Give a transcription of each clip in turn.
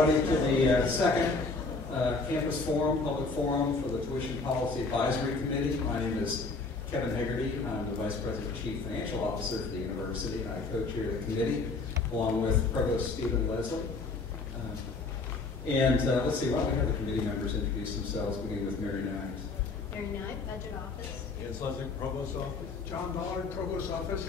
everybody, to the second campus forum, public forum for the Tuition Policy Advisory Committee. My name is Kevin Hegarty. I'm the Vice President and Chief Financial Officer for the university, and I co-chair the committee, along with Provost Stephen Leslie. Let's see, why don't we have the committee members introduce themselves, beginning with Mary Knight. Mary Knight, Budget Office. Ian Slezak, Provost Office. John Dollard, Provost Office.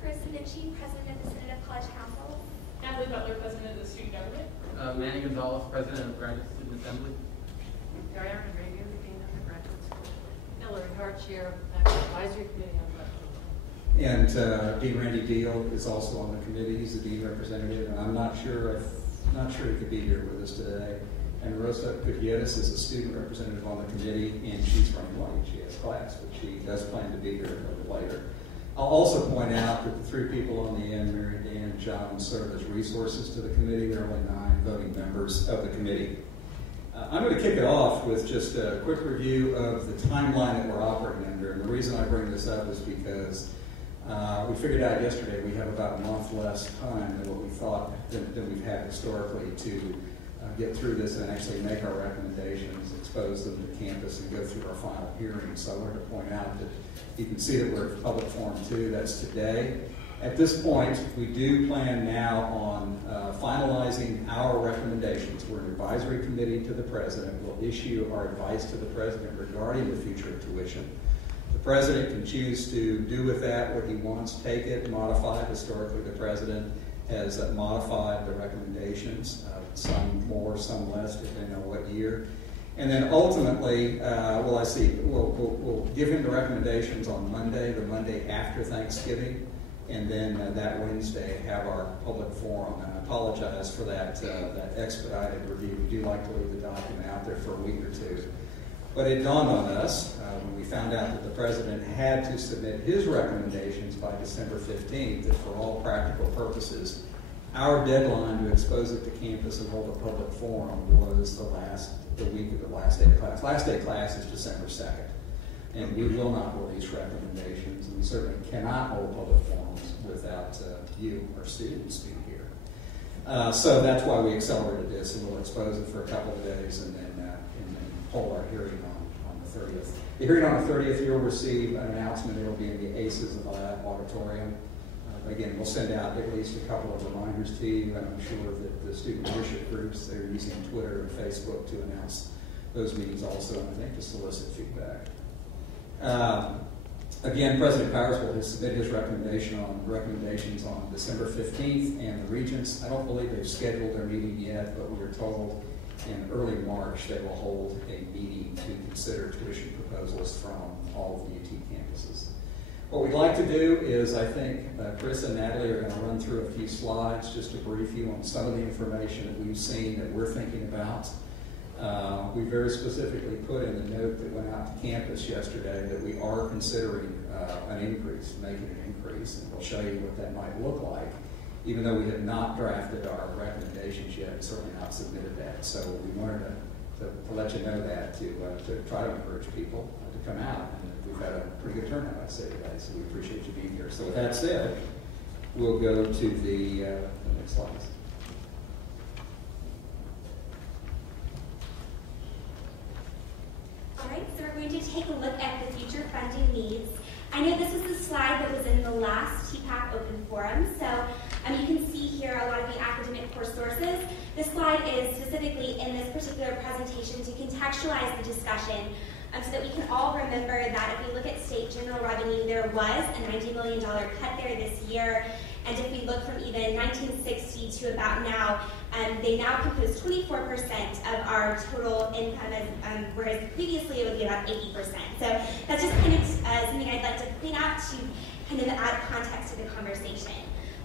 Chris Vinci, President of the Synod of College Council. Natalie Butler, President of the Student Government. Manny Gonzalez, President of Graduate Student Assembly. Diana Ravier, the Dean of the Graduate School. Hillary Hart, Chair of the Advisory Committee on Budget. And Dean Randy Deal is also on the committee. He's the Dean representative, and I'm not sure he could be here with us today. And Rosa Gutierrez is a student representative on the committee, and she's from Hawaii. She has class, but she does plan to be here a little later. I'll also point out that the three people on the end, Mary, Dan, and John, serve as resources to the committee. There are only 9 voting members of the committee. I'm going to kick it off with just a quick review of the timeline that we're operating under. And the reason I bring this up is because we figured out yesterday we have about a month less time than what we thought than we've had historically to get through this and actually make our recommendations, expose them to campus, and go through our final hearing. So I wanted to point out that you can see that we're at public forum 2. That's today. At this point, we do plan now on finalizing our recommendations. We're an advisory committee to the president. We'll issue our advice to the president regarding the future of tuition. The president can choose to do with that what he wants, take it, modify it. Historically, the president has modified the recommendations, some more, some less, depending on what year. And then ultimately, we'll give him the recommendations on Monday, the Monday after Thanksgiving, and then that Wednesday have our public forum. And I apologize for that expedited review. We do like to leave the document out there for a week or two. But it dawned on us when we found out that the president had to submit his recommendations by December 15th, that for all practical purposes, our deadline to expose it to campus and hold a public forum was the week of the last day of class. Last day of class is December 2nd. And we will not release recommendations, and we certainly cannot hold public forums without you, our students, being here. So that's why we accelerated this, and we'll expose it for a couple of days and then hold our hearing on the 30th. The hearing on the 30th, you'll receive an announcement. It'll be in the ACES of the auditorium. Again, we'll send out at least a couple of reminders to you, and I'm sure that the student leadership groups, they're using Twitter and Facebook to announce those meetings also, and I think to solicit feedback. Again, President Powers will submit his recommendations on December 15th, and the regents, I don't believe they've scheduled their meeting yet, but we were told in early March they will hold a meeting to consider tuition proposals from all of the UT campuses. What we'd like to do is, I think Chris and Natalie are going to run through a few slides just to brief you on some of the information that we've seen that we're thinking about. We very specifically put in the note that went out to campus yesterday that we are considering an increase, making an increase, and we'll show you what that might look like, even though we have not drafted our recommendations yet and certainly not submitted that. So we wanted to let you know that, to try to encourage people to come out. And we've had a pretty good turnout, I'd say, today, so we appreciate you being here. So with that said, we'll go to the next slides. All right, so we're going to take a look at the future funding needs. I know this was the slide that was in the last TPAC Open Forum, so you can see here a lot of the academic core sources. This slide is specifically in this particular presentation to contextualize the discussion so that we can all remember that if we look at state general revenue, there was a $90 million cut there this year. And if we look from even 1960 to about now, they now compose 24% of our total income, whereas previously it would be about 80%. So that's just kind of something I'd like to point out to kind of add context to the conversation.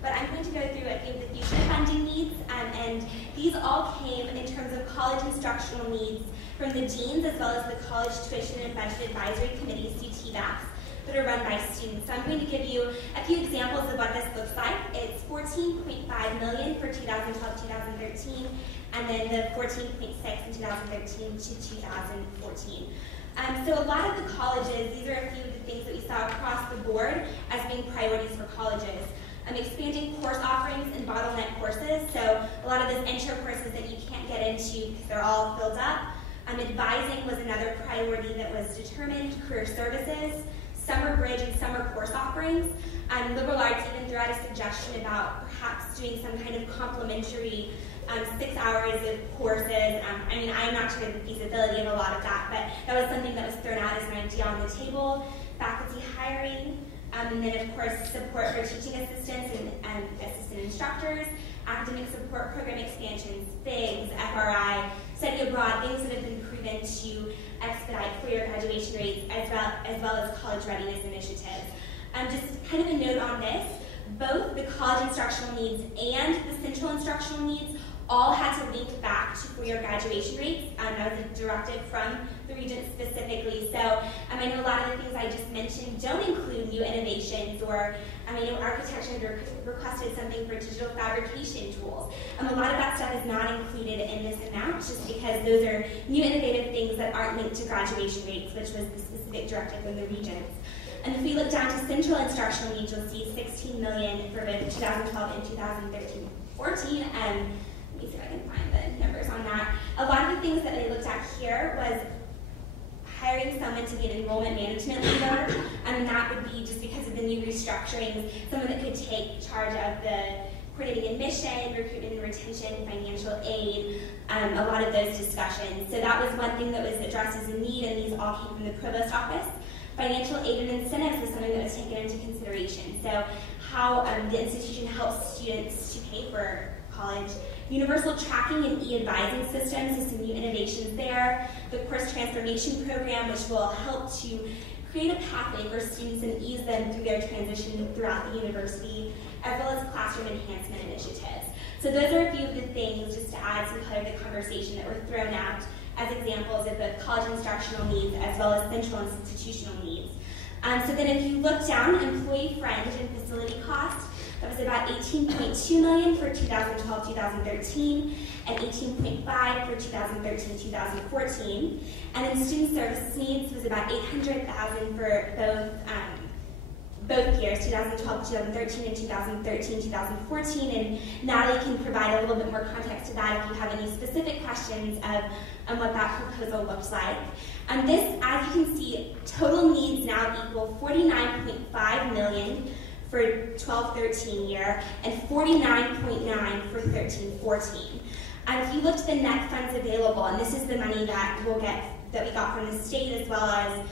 But I'm going to go through a few of the future funding needs, and these all came in terms of college instructional needs from the deans as well as the College Tuition and Budget Advisory Committees, CTVACs, that are run by students. So I'm going to give you a few examples of what this looks like. It's $14.5 million for 2012-2013, and then the $14.6 in 2013 to 2014. So a lot of the colleges, these are a few of the things that we saw across the board as being priorities for colleges. expanding course offerings and bottleneck courses, so a lot of those intro courses that you can't get into because they're all filled up. Advising was another priority that was determined, career services, summer bridge and summer course offerings. Liberal arts even threw out a suggestion about perhaps doing some kind of complimentary 6 hours of courses. I mean, I'm not sure the feasibility of a lot of that, but that was something that was thrown out as an idea on the table. Faculty hiring, and then of course support for teaching assistants and assistant instructors, academic support program expansions, FIGs, FRI, study abroad, things that have been proven to expedite four-year graduation rates as well as college readiness initiatives. Just kind of a note on this, both the college instructional needs and the central instructional needs all had to link back to four-year graduation rates. That was a directive from the Regent specifically. So I know a lot of the things I just mentioned don't include new innovations, or I know architecture had requested something for digital fabrication tools. A lot of that stuff is not included in this amount just because those are new innovative things that aren't linked to graduation rates, which was the specific directive from the Regents. And if we look down to central instructional needs, you'll see $16 million for both 2012 and 2013-14. Let me see if I can find the numbers on that. A lot of the things that they looked at here was hiring someone to be an enrollment management leader, and that would be just because of the new restructurings, someone that could take charge of the coordinating admission, recruitment and retention, financial aid, a lot of those discussions. So that was one thing that was addressed as a need, and these all came from the provost office. Financial aid and incentives was something that was taken into consideration. So how the institution helps students to pay for college. Universal tracking and e-advising systems, so some new innovations there. The course transformation program, which will help to create a pathway for students and ease them through their transition throughout the university, as well as classroom enhancement initiatives. So those are a few of the things, just to add some color to the conversation, that were thrown out as examples of both college instructional needs as well as central institutional needs. So then if you look down, employee fringe and facility costs, that was about $18.2 million for 2012-2013 and $18.5 for 2013-2014. And then student services needs was about $800,000 for both years, 2012-2013 and 2013-2014. And Natalie can provide a little bit more context to that if you have any specific questions of what that proposal looks like. This, as you can see, total needs now equal $49.5 million for 12-13 year and $49.9 for 13-14. If you look to the net funds available, and this is the money that we got from the state as well as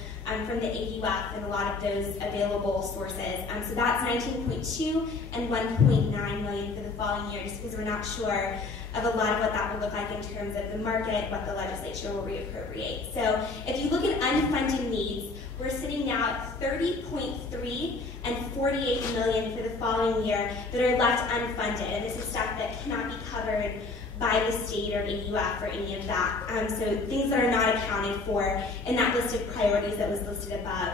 from the AUF and a lot of those available sources. So that's $19.2 and $1.9 million for the following year, just because we're not sure of a lot of what that would look like in terms of the market, what the legislature will reappropriate. So if you look at unfunded needs, we're sitting now at $30.3 and $48 million for the following year that are left unfunded, and this is stuff that cannot be covered by the state or AUF or any of that. So things that are not accounted for in that list of priorities that was listed above.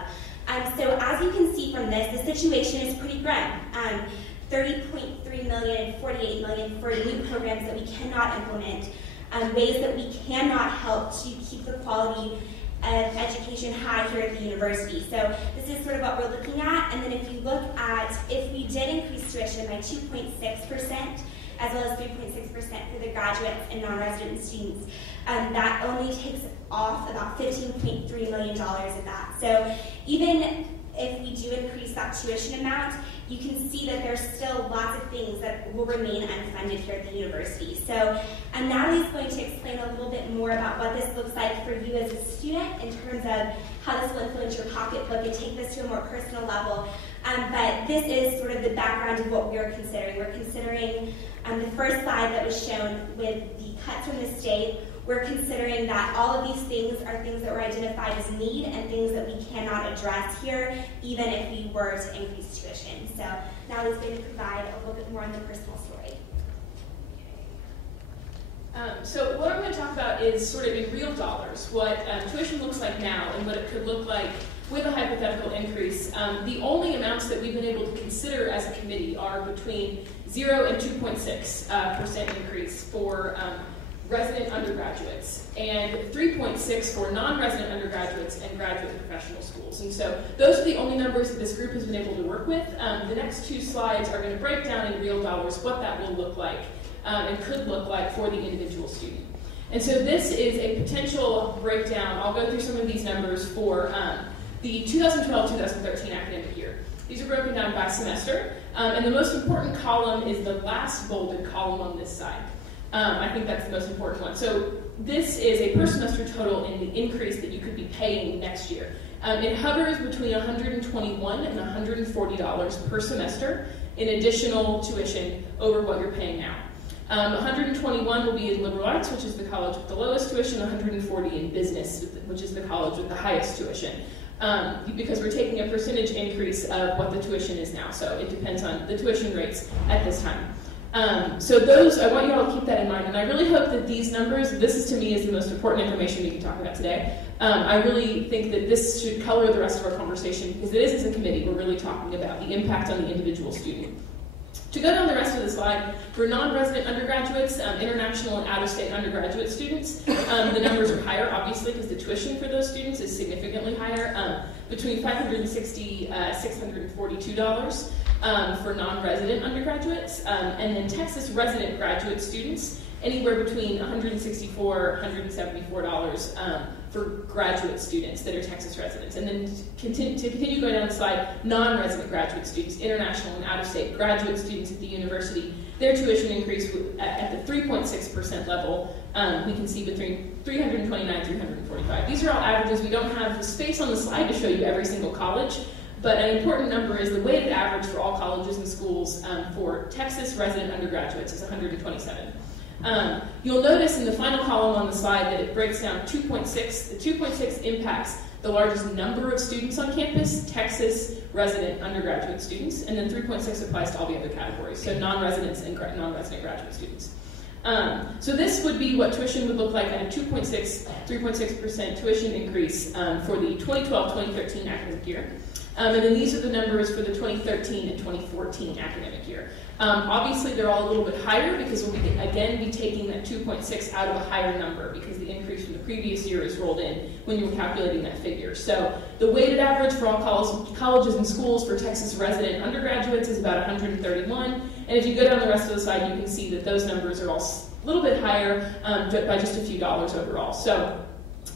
So as you can see from this, the situation is pretty grim. $30.3 million and $48 million for new programs that we cannot implement, ways that we cannot help to keep the quality of education high here at the university. So this is sort of what we're looking at. And then if you look at, if we did increase tuition by 2.6%, as well as 3.6% for the graduates and non-resident students, that only takes off about $15.3 million of that. So even if we do increase that tuition amount, you can see that there's still lots of things that will remain unfunded here at the university. So Natalie's going to explain a little bit more about what this looks like for you as a student in terms of how this will influence your pocketbook and take this to a more personal level. But this is sort of the background of what we're considering. We're considering the first slide that was shown with the cuts from the state. We're considering that all of these things are things that were identified as need and things that we cannot address here, even if we were to increase tuition. So Natalie's going to provide a little bit more on the personal story. So what I'm going to talk about is sort of in real dollars, what tuition looks like now and what it could look like with a hypothetical increase. The only amounts that we've been able to consider as a committee are between 0 and 2.6% increase for resident undergraduates, and 3.6 for non-resident undergraduates and graduate and professional schools. And so those are the only numbers that this group has been able to work with. The next two slides are going to break down in real dollars what that will look like and could look like for the individual student. And so this is a potential breakdown. I'll go through some of these numbers for the 2012-2013 academic year. These are broken down by semester, and the most important column is the last bolded column on this side. I think that's the most important one. So this is a per semester total in the increase that you could be paying next year. It hovers between $121 and $140 per semester in additional tuition over what you're paying now. 121 will be in liberal arts, which is the college with the lowest tuition, 140 in business, which is the college with the highest tuition. Because we're taking a percentage increase of what the tuition is now, so it depends on the tuition rates at this time. So those, I want you all to keep that in mind, and I really hope that these numbers, this is to me is the most important information we can talk about today. I really think that this should color the rest of our conversation, because it is as a committee, we're really talking about the impact on the individual student. To go down the rest of the slide, for non-resident undergraduates, international and out-of-state undergraduate students, the numbers are higher, obviously, because the tuition for those students is significantly higher, between $560 $642 for non-resident undergraduates, and then Texas resident graduate students, anywhere between $164 $174 for graduate students that are Texas residents. And then to continue going down the slide, non-resident graduate students, international and out-of-state graduate students at the university, their tuition increase at the 3.6% level, we can see between $329 $345. These are all averages. We don't have the space on the slide to show you every single college, but an important number is the weighted average for all colleges and schools for Texas resident undergraduates is 127. You'll notice in the final column on the slide that it breaks down 2.6. The 2.6 impacts the largest number of students on campus, Texas resident undergraduate students, and then 3.6 applies to all the other categories, so non-residents and non-resident graduate students. So this would be what tuition would look like at a 3.6% tuition increase for the 2012-2013 academic year. And then these are the numbers for the 2013 and 2014 academic year. Obviously, they're all a little bit higher because we'll again be taking that 2.6 out of a higher number because the increase from the previous year is rolled in when you're calculating that figure. So the weighted average for all colleges and schools for Texas resident undergraduates is about 131. And if you go down the rest of the slide, you can see that those numbers are all a little bit higher by just a few dollars overall. So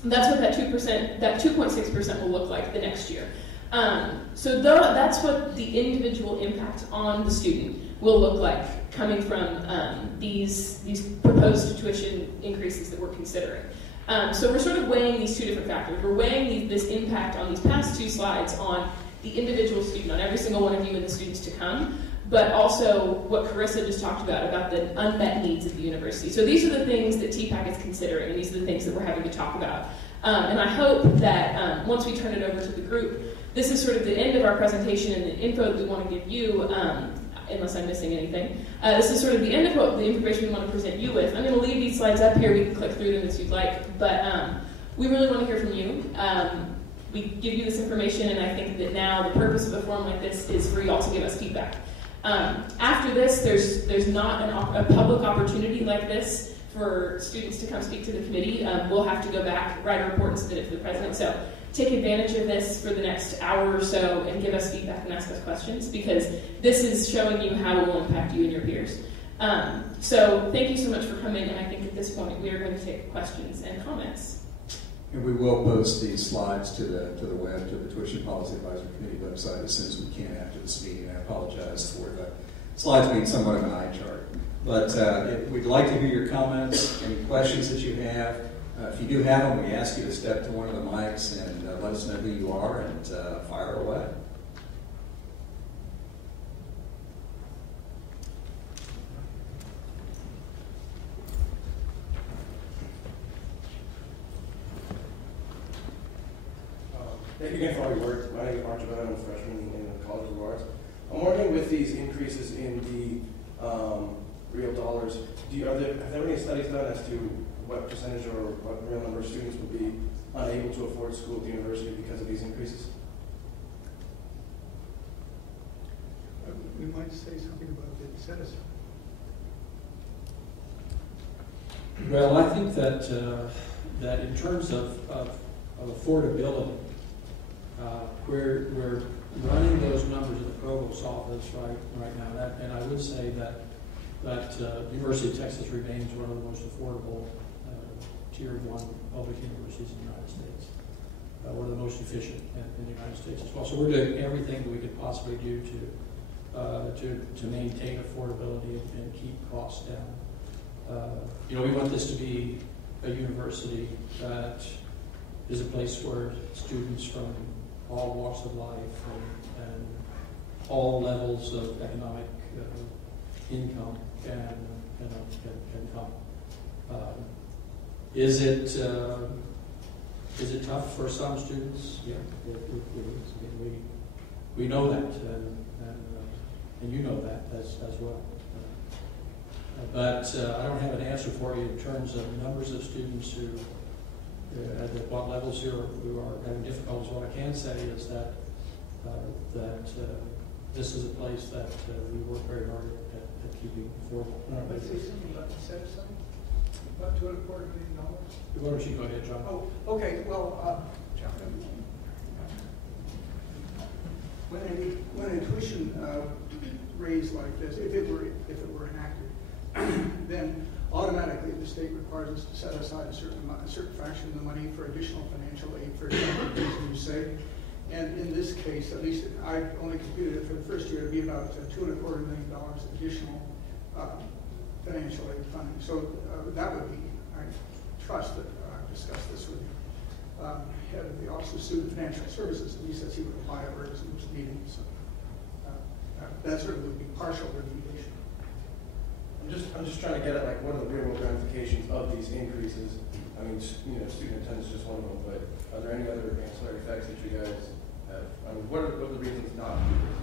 that's what that 2.6% will look like the next year. So that's what the individual impact on the student will look like coming from these proposed tuition increases that we're considering. So we're sort of weighing these two different factors. We're weighing this impact on these past two slides on the individual student, on every single one of you and the students to come, but also what Carissa just talked about the unmet needs of the university. So these are the things that TPAC is considering, and these are the things that we're having to talk about. And I hope that once we turn it over to the group, this is sort of the end of our presentation and the info that we want to give you, unless I'm missing anything. This is sort of the end of the information we want to present you with. I'm going to leave these slides up here. We can click through them as you'd like, but we really want to hear from you. We give you this information, and I think that now the purpose of a forum like this is for you all to give us feedback. After this, there's not a public opportunity like this for students to come speak to the committee. We'll have to go back, write a report, and submit it to the president. So take advantage of this for the next hour or so and give us feedback and ask us questions, because this is showing you how it will impact you and your peers. So thank you so much for coming, and I think at this point we are going to take questions and comments. And we will post these slides to the web, to the Tuition Policy Advisory Committee website as soon as we can after this meeting. I apologize for the slides being somewhat of an eye chart. But we'd like to hear your comments, any questions that you have. If you do have them, we ask you to step to one of the mics and let us know who you are and fire away. Thank you again for all your work. My name is Mark Javetta. I'm a freshman in the College of Arts. I'm wondering, with these increases in the real dollars, have there been any studies done as to what percentage or what real number of students would be unable to afford school at the university because of these increases? We might say something about the set aside. Well, I think that that in terms of affordability, we're running those numbers in the provost's office right now, and I would say that University of Texas remains one of the most affordable Tier 1 public universities in the United States. One of the most efficient in the United States as well. So we're doing everything that we could possibly do to maintain affordability and keep costs down. We want this to be a university that is a place where students from all walks of life and all levels of economic income can come. Is it tough for some students? Yeah, it is. I mean, we know that, and you know that as well. But I don't have an answer for you in terms of numbers of students who, at what levels who are having difficulties. What I can say is that this is a place that we work very hard at keeping affordable. Can I say something about the set aside? About $2.25 million? Why don't you go ahead, John? Oh, okay. Well, when a tuition raise like this, if it were enacted, then automatically the state requires us to set aside a certain fraction of the money for additional financial aid, for example, as you say. And in this case, at least I only computed it for the first year to be about $2.25 million additional financial aid funding. So that would be, I trust that I've discussed this with the head of the Office of Student Financial Services, and he says he would apply at his meeting. So that sort of would be partial remediation. I'm just trying to get at like what are the real world ramifications of these increases. I mean, student attendance is just one of them, but are there any other ancillary effects that you guys have? I mean, what are the reasons not to do this?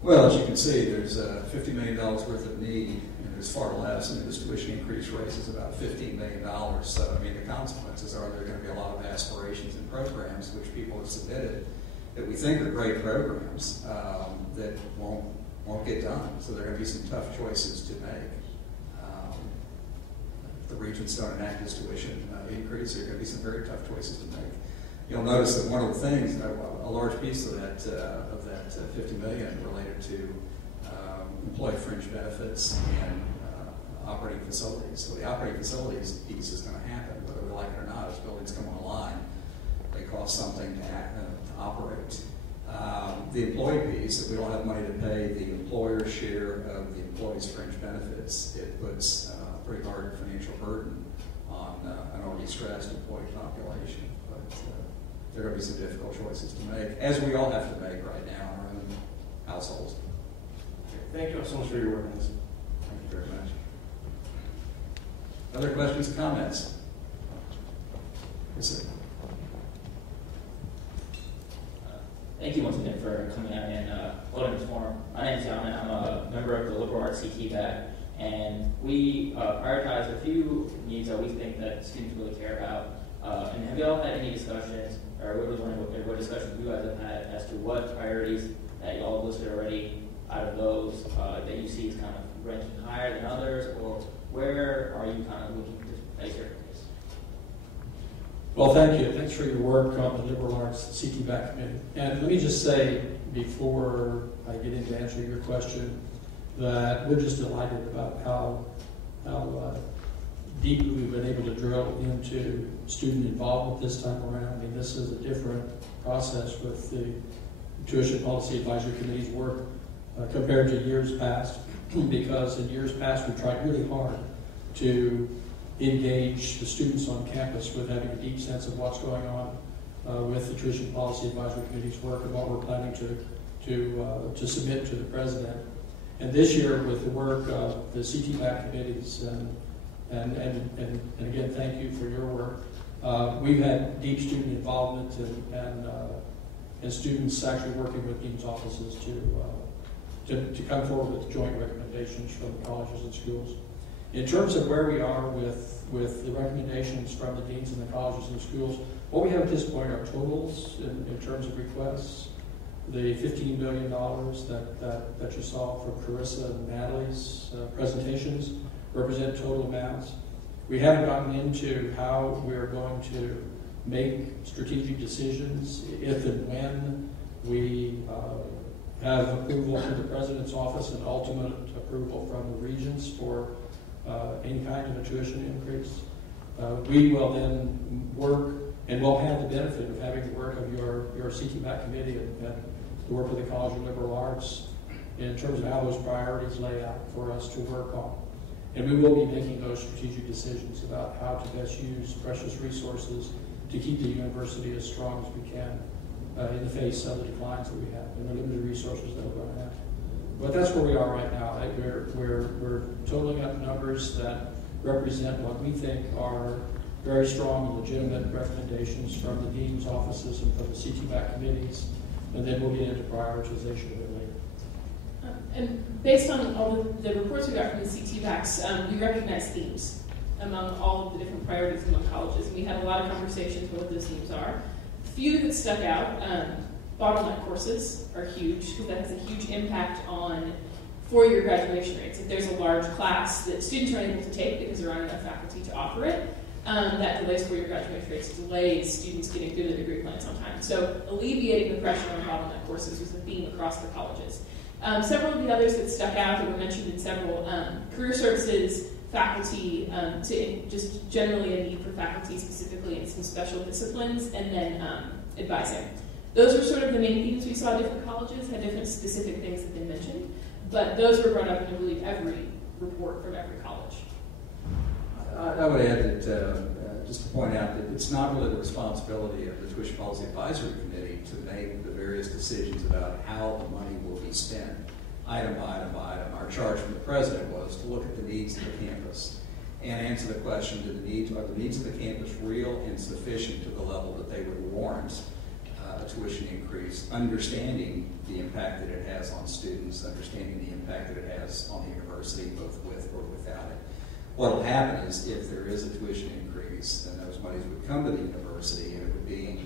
Well, as you can see, there's $50 million worth of need, and there's far less. I mean, this tuition increase raises about $15 million. So, I mean, the consequences are there are going to be a lot of aspirations and programs which people have submitted that we think are great programs that won't get done. So there are going to be some tough choices to make. If the regents don't enact this tuition increase, there are going to be some very tough choices to make. You'll notice that one of the things, a large piece of that $50 million related to employee fringe benefits and operating facilities. So the operating facilities piece is going to happen, whether we like it or not. As buildings come online, they cost something to operate. The employee piece, if we don't have money to pay the employer's share of the employee's fringe benefits, it puts a pretty hard financial burden on an already stressed employee population. But there are going to be some difficult choices to make, as we all have to make right now in our own households. Thank you so much for your work on this. Thank you very much. Other questions or comments? Yes, sir. Thank you once again for coming out and holding this forum. My name is John, and I'm a member of the Liberal Arts CT BAC, and we prioritize a few needs that we think that students really care about. And have you all had any discussions, or we were wondering what discussions you guys have had as to what priorities that you all have listed already out of those that you see as kind of ranking higher than others, or where are you kind of looking to place your focus? Well, thank you. Thanks for your work on the Liberal Arts CT BAC Committee. And let me just say, before I get into answering your question, that we're just delighted about how deeply we've been able to drill into student involvement this time around. I mean, this is a different process with the Tuition Policy Advisory Committee's work compared to years past, because in years past we tried really hard to engage the students on campus with having a deep sense of what's going on with the Tuition Policy Advisory Committee's work and what we're planning to submit to the President. And this year, with the work of the CT BAC committees, and again, thank you for your work, we've had deep student involvement and students actually working with deans' offices to come forward with joint recommendations from the colleges and schools. In terms of where we are with the recommendations from the deans and the colleges and schools, what we have at this point are totals in terms of requests. The $15 million that you saw from Carissa and Natalie's presentations represent total amounts. We haven't gotten into how we're going to make strategic decisions if and when we have approval from the President's office and ultimate approval from the regents for any kind of a tuition increase. We will then work, and we'll have the benefit of having the work of your CTBAC committee and the work of the College of Liberal Arts in terms of how those priorities lay out for us to work on. And we will be making those strategic decisions about how to best use precious resources to keep the university as strong as we can in the face of the declines that we have and the limited resources that we're going to have. But that's where we are right now. We're totaling up numbers that represent what we think are very strong and legitimate recommendations from the dean's offices and from the CTBAC committees, and then we'll get into prioritization of it later. And based on all the reports we got from the CTBACs, we recognize themes among all of the different priorities among colleges. And we had a lot of conversations about what those themes are. A few that stuck out, bottleneck courses are huge because that has a huge impact on four-year graduation rates. If there's a large class that students are unable to take because there aren't enough faculty to offer it, that delays four-year graduation rates, delays students getting through the degree plans on time. So alleviating the pressure on bottleneck courses was a theme across the colleges. Several of the others that stuck out that were mentioned in several career services, faculty, to just generally a need for faculty specifically in some special disciplines, and then advising. Those were sort of the main themes we saw. Different colleges had different specific things that they mentioned, but those were brought up in, I believe, every report from every college. I would add that, just to point out that it's not really the responsibility of the Tuition Policy Advisory Committee to make the various decisions about how the money will be spent, item by item by item. Our charge from the President was to look at the needs of the campus and answer the question, are the needs of the campus real and sufficient to the level that they would warrant a tuition increase, understanding the impact that it has on students, understanding the impact that it has on the university, both with or without it. What will happen is if there is a tuition increase, then those monies would come to the university, and it would be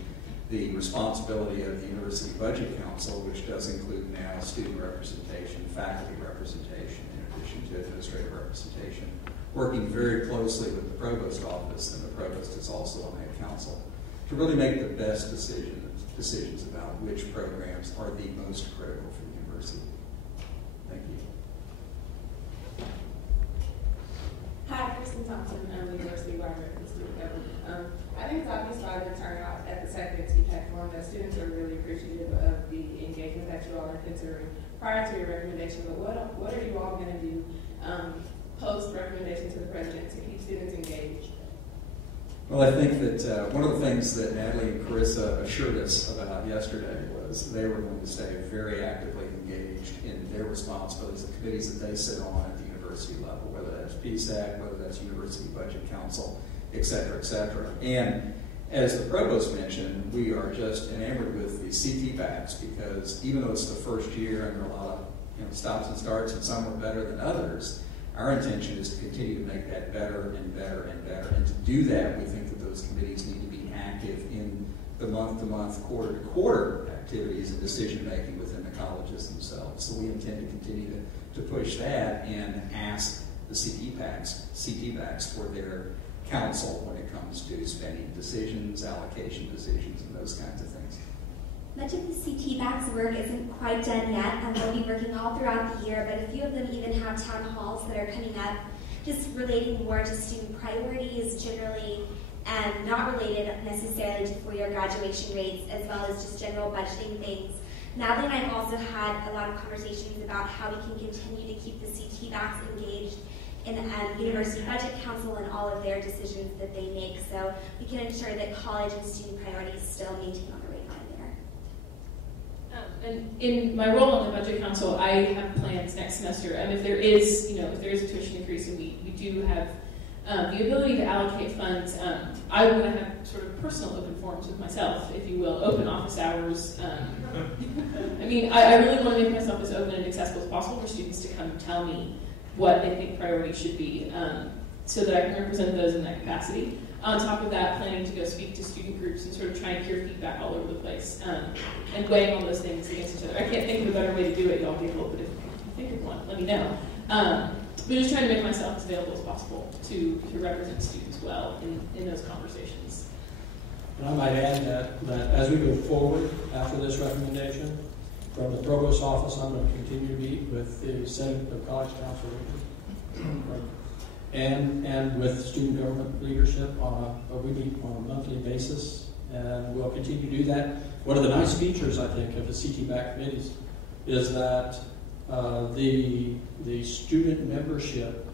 the responsibility of the University Budget Council, which does include now student representation, faculty representation, in addition to administrative representation, working very closely with the provost office, and the provost is also on that council, to really make the best decisions about which programs are the most critical for the university. Thank you. Hi, Kristen Thompson, I'm the University Library and Student Government. I think it's obvious by the turnout at the second TPAC forum that students are really appreciative of the engagement that you all are considering prior to your recommendation. But what are you all going to do post recommendation to the President to keep students engaged? Well, I think that one of the things that Natalie and Carissa assured us about yesterday was they were going to stay very actively engaged in their responsibilities, the committees that they sit on at the university level, whether that's PSAC, whether that's University Budget Council, et cetera, et cetera. And as the provost mentioned, we are just enamored with the CTBACs because even though it's the first year and there are a lot of stops and starts and some are better than others, our intention is to continue to make that better and better and better. And to do that, we think that those committees need to be active in the month-to-month, quarter-to-quarter activities and decision-making within the colleges themselves. So we intend to continue to push that and ask the CTBACs for their counsel when it comes to spending decisions, allocation decisions, and those kinds of things. Much of the CTBAC's work isn't quite done yet, and they'll be working all throughout the year, but a few of them even have town halls that are coming up, just relating more to student priorities generally, and not related necessarily to four-year graduation rates, as well as just general budgeting things. Natalie and I have also had a lot of conversations about how we can continue to keep the CTBACs engaged in the University Budget Council and all of their decisions that they make, so we can ensure that college and student priorities still maintain on the radar there. And in my role on the Budget Council, I have plans next semester, and if there is a tuition increase and we do have the ability to allocate funds, I want to have sort of personal open forums with myself, if you will, open office hours. I mean, I really want to make myself as open and accessible as possible for students to come tell me what they think priorities should be, so that I can represent those in that capacity. On top of that, planning to go speak to student groups and sort of try and hear feedback all over the place, and weighing all those things against each other. I can't think of a better way to do it, y'all people, but if you think of one, let me know. but just trying to make myself as available as possible to represent students well in those conversations. And I might add that as we go forward after this recommendation, from the provost office, I'm going to continue to meet with the Senate of College Council and with student government leadership we meet on a monthly basis, and we'll continue to do that. One of the nice features, I think, of the CT-back committees is that the student membership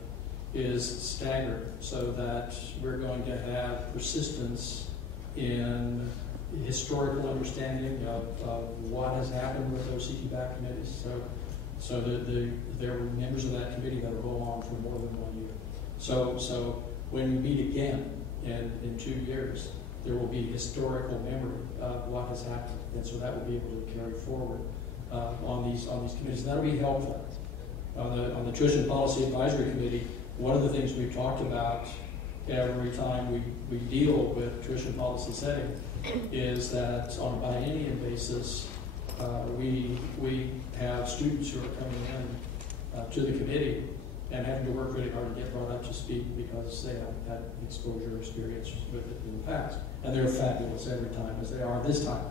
is staggered, so that we're going to have persistence in historical understanding of what has happened with those CT-back committees. So there were members of that committee that will go on for more than 1 year. So when we meet again in 2 years, there will be historical memory of what has happened, and so that will be able to carry forward on these committees. That'll be helpful. On the Tuition Policy Advisory Committee, one of the things we've talked about every time we deal with tuition policy setting is that on a biennium basis, we have students who are coming in to the committee and having to work really hard to get brought up to speed because they haven't had exposure or experience with it in the past. And they're fabulous every time, as they are this time.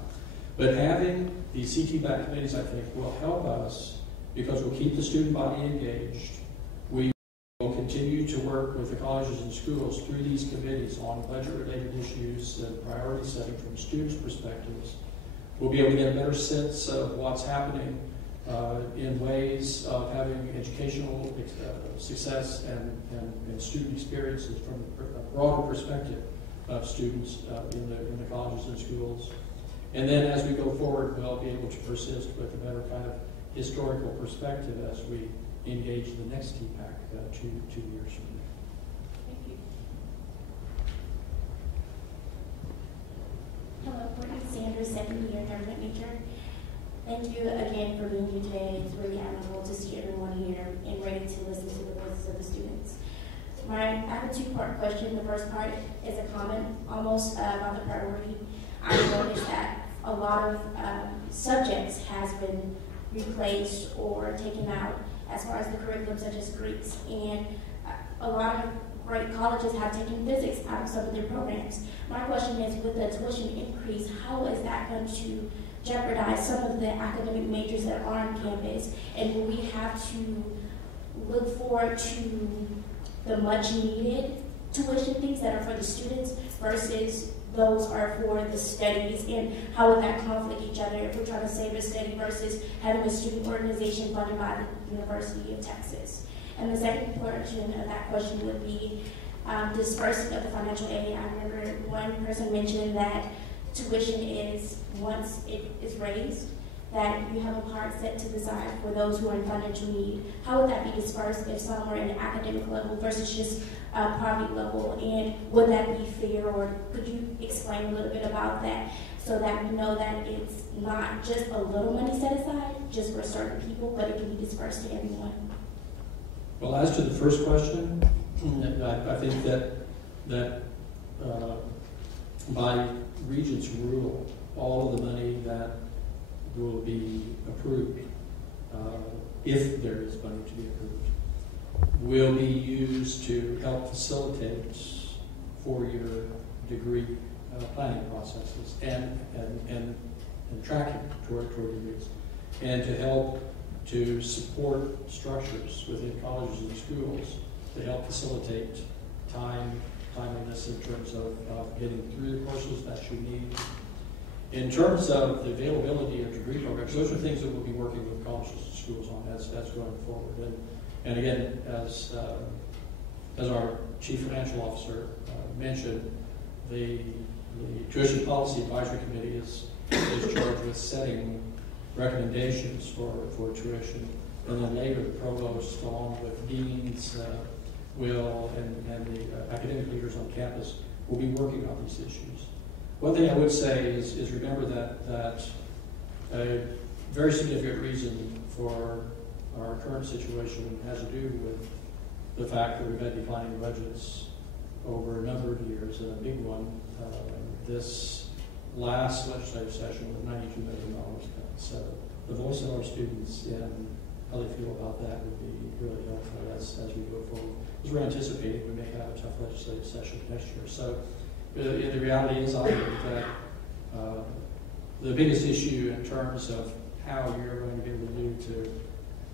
But having these CT-back committees, I think, will help us because we'll keep the student body engaged. We will continue to work with the colleges and schools through these committees on budget-related issues and priority setting from students' perspectives. We'll be able to get a better sense of what's happening in ways of having educational success and student experiences from a broader perspective of students in the colleges and schools. And then as we go forward, we'll be able to persist with a better kind of historical perspective as we engage the next TPAC 2 years from now. Thank you. Hello, Courtney Sanders, second-year government major. Thank you again for being here today. It's really admirable to see everyone here and ready to listen to the voices of the students. I have a two-part question. The first part is a comment almost about the priority. I noticed that a lot of subjects has been replaced or taken out as far as the curriculum, such as Greeks, and a lot of great colleges have taken physics out of some of their programs. My question is, with the tuition increase, how is that going to jeopardize some of the academic majors that are on campus, and will we have to look forward to the much needed tuition fees that are for the students versus those are for the studies, and how would that conflict each other if we're trying to save a study versus having a student organization funded by the University of Texas? And the second portion of that question would be disbursement of the financial aid. I remember one person mentioned that tuition is, once it is raised, that you have a part set to the side for those who are in financial need. How would that be dispersed if some were in the academic level versus just poverty level? And would that be fair, or could you explain a little bit about that so that we know that it's not just a little money set aside just for certain people, but it can be dispersed to everyone? Well, as to the first question, I think that by Regent's rule, all of the money that will be approved, if there is money to be approved, will be used to help facilitate four-year degree planning processes and tracking toward degrees, and to help to support structures within colleges and schools to help facilitate timeliness in terms of getting through the courses that you need. In terms of the availability of degree programs, those are things that we'll be working with colleges and schools on as going forward. And again, as our Chief Financial Officer mentioned, the Tuition Policy Advisory Committee is charged with setting recommendations for tuition, and then later the provost, along with deans, and the academic leaders on campus will be working on these issues. One thing I would say is remember that a very significant reason for our current situation has to do with the fact that we've had declining budgets over a number of years, and a big one this last legislative session with $92 million cut. So the voice of our students in how they feel about that would be really helpful as we go forward. Because we're anticipating we may have a tough legislative session next year. So the reality is, I think that the biggest issue in terms of how you're going to be able to do to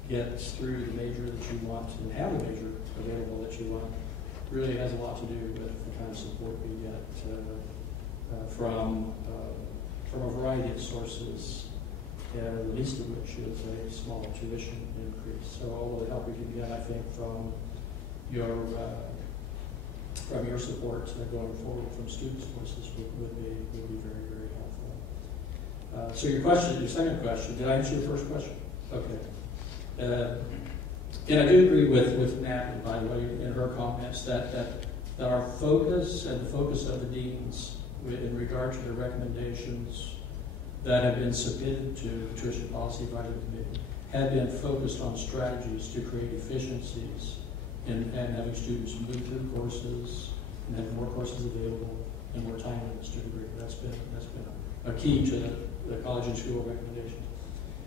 get through the major that you want and have the major available that you want really has a lot to do with the kind of support we get from a variety of sources, the least of which is a small tuition increase. So all of the help we can get, I think, from your support going forward from students' voices would be very, very helpful. So your second question, did I answer your first question? Okay. And I do agree with Natalie, by the way, in her comments that our focus and the focus of the deans in regard to the recommendations that have been submitted to the Tuition Policy Advisory Committee have been focused on strategies to create efficiencies and having students move through courses and having more courses available and more time in the student group. That's been a key to the college and school recommendations.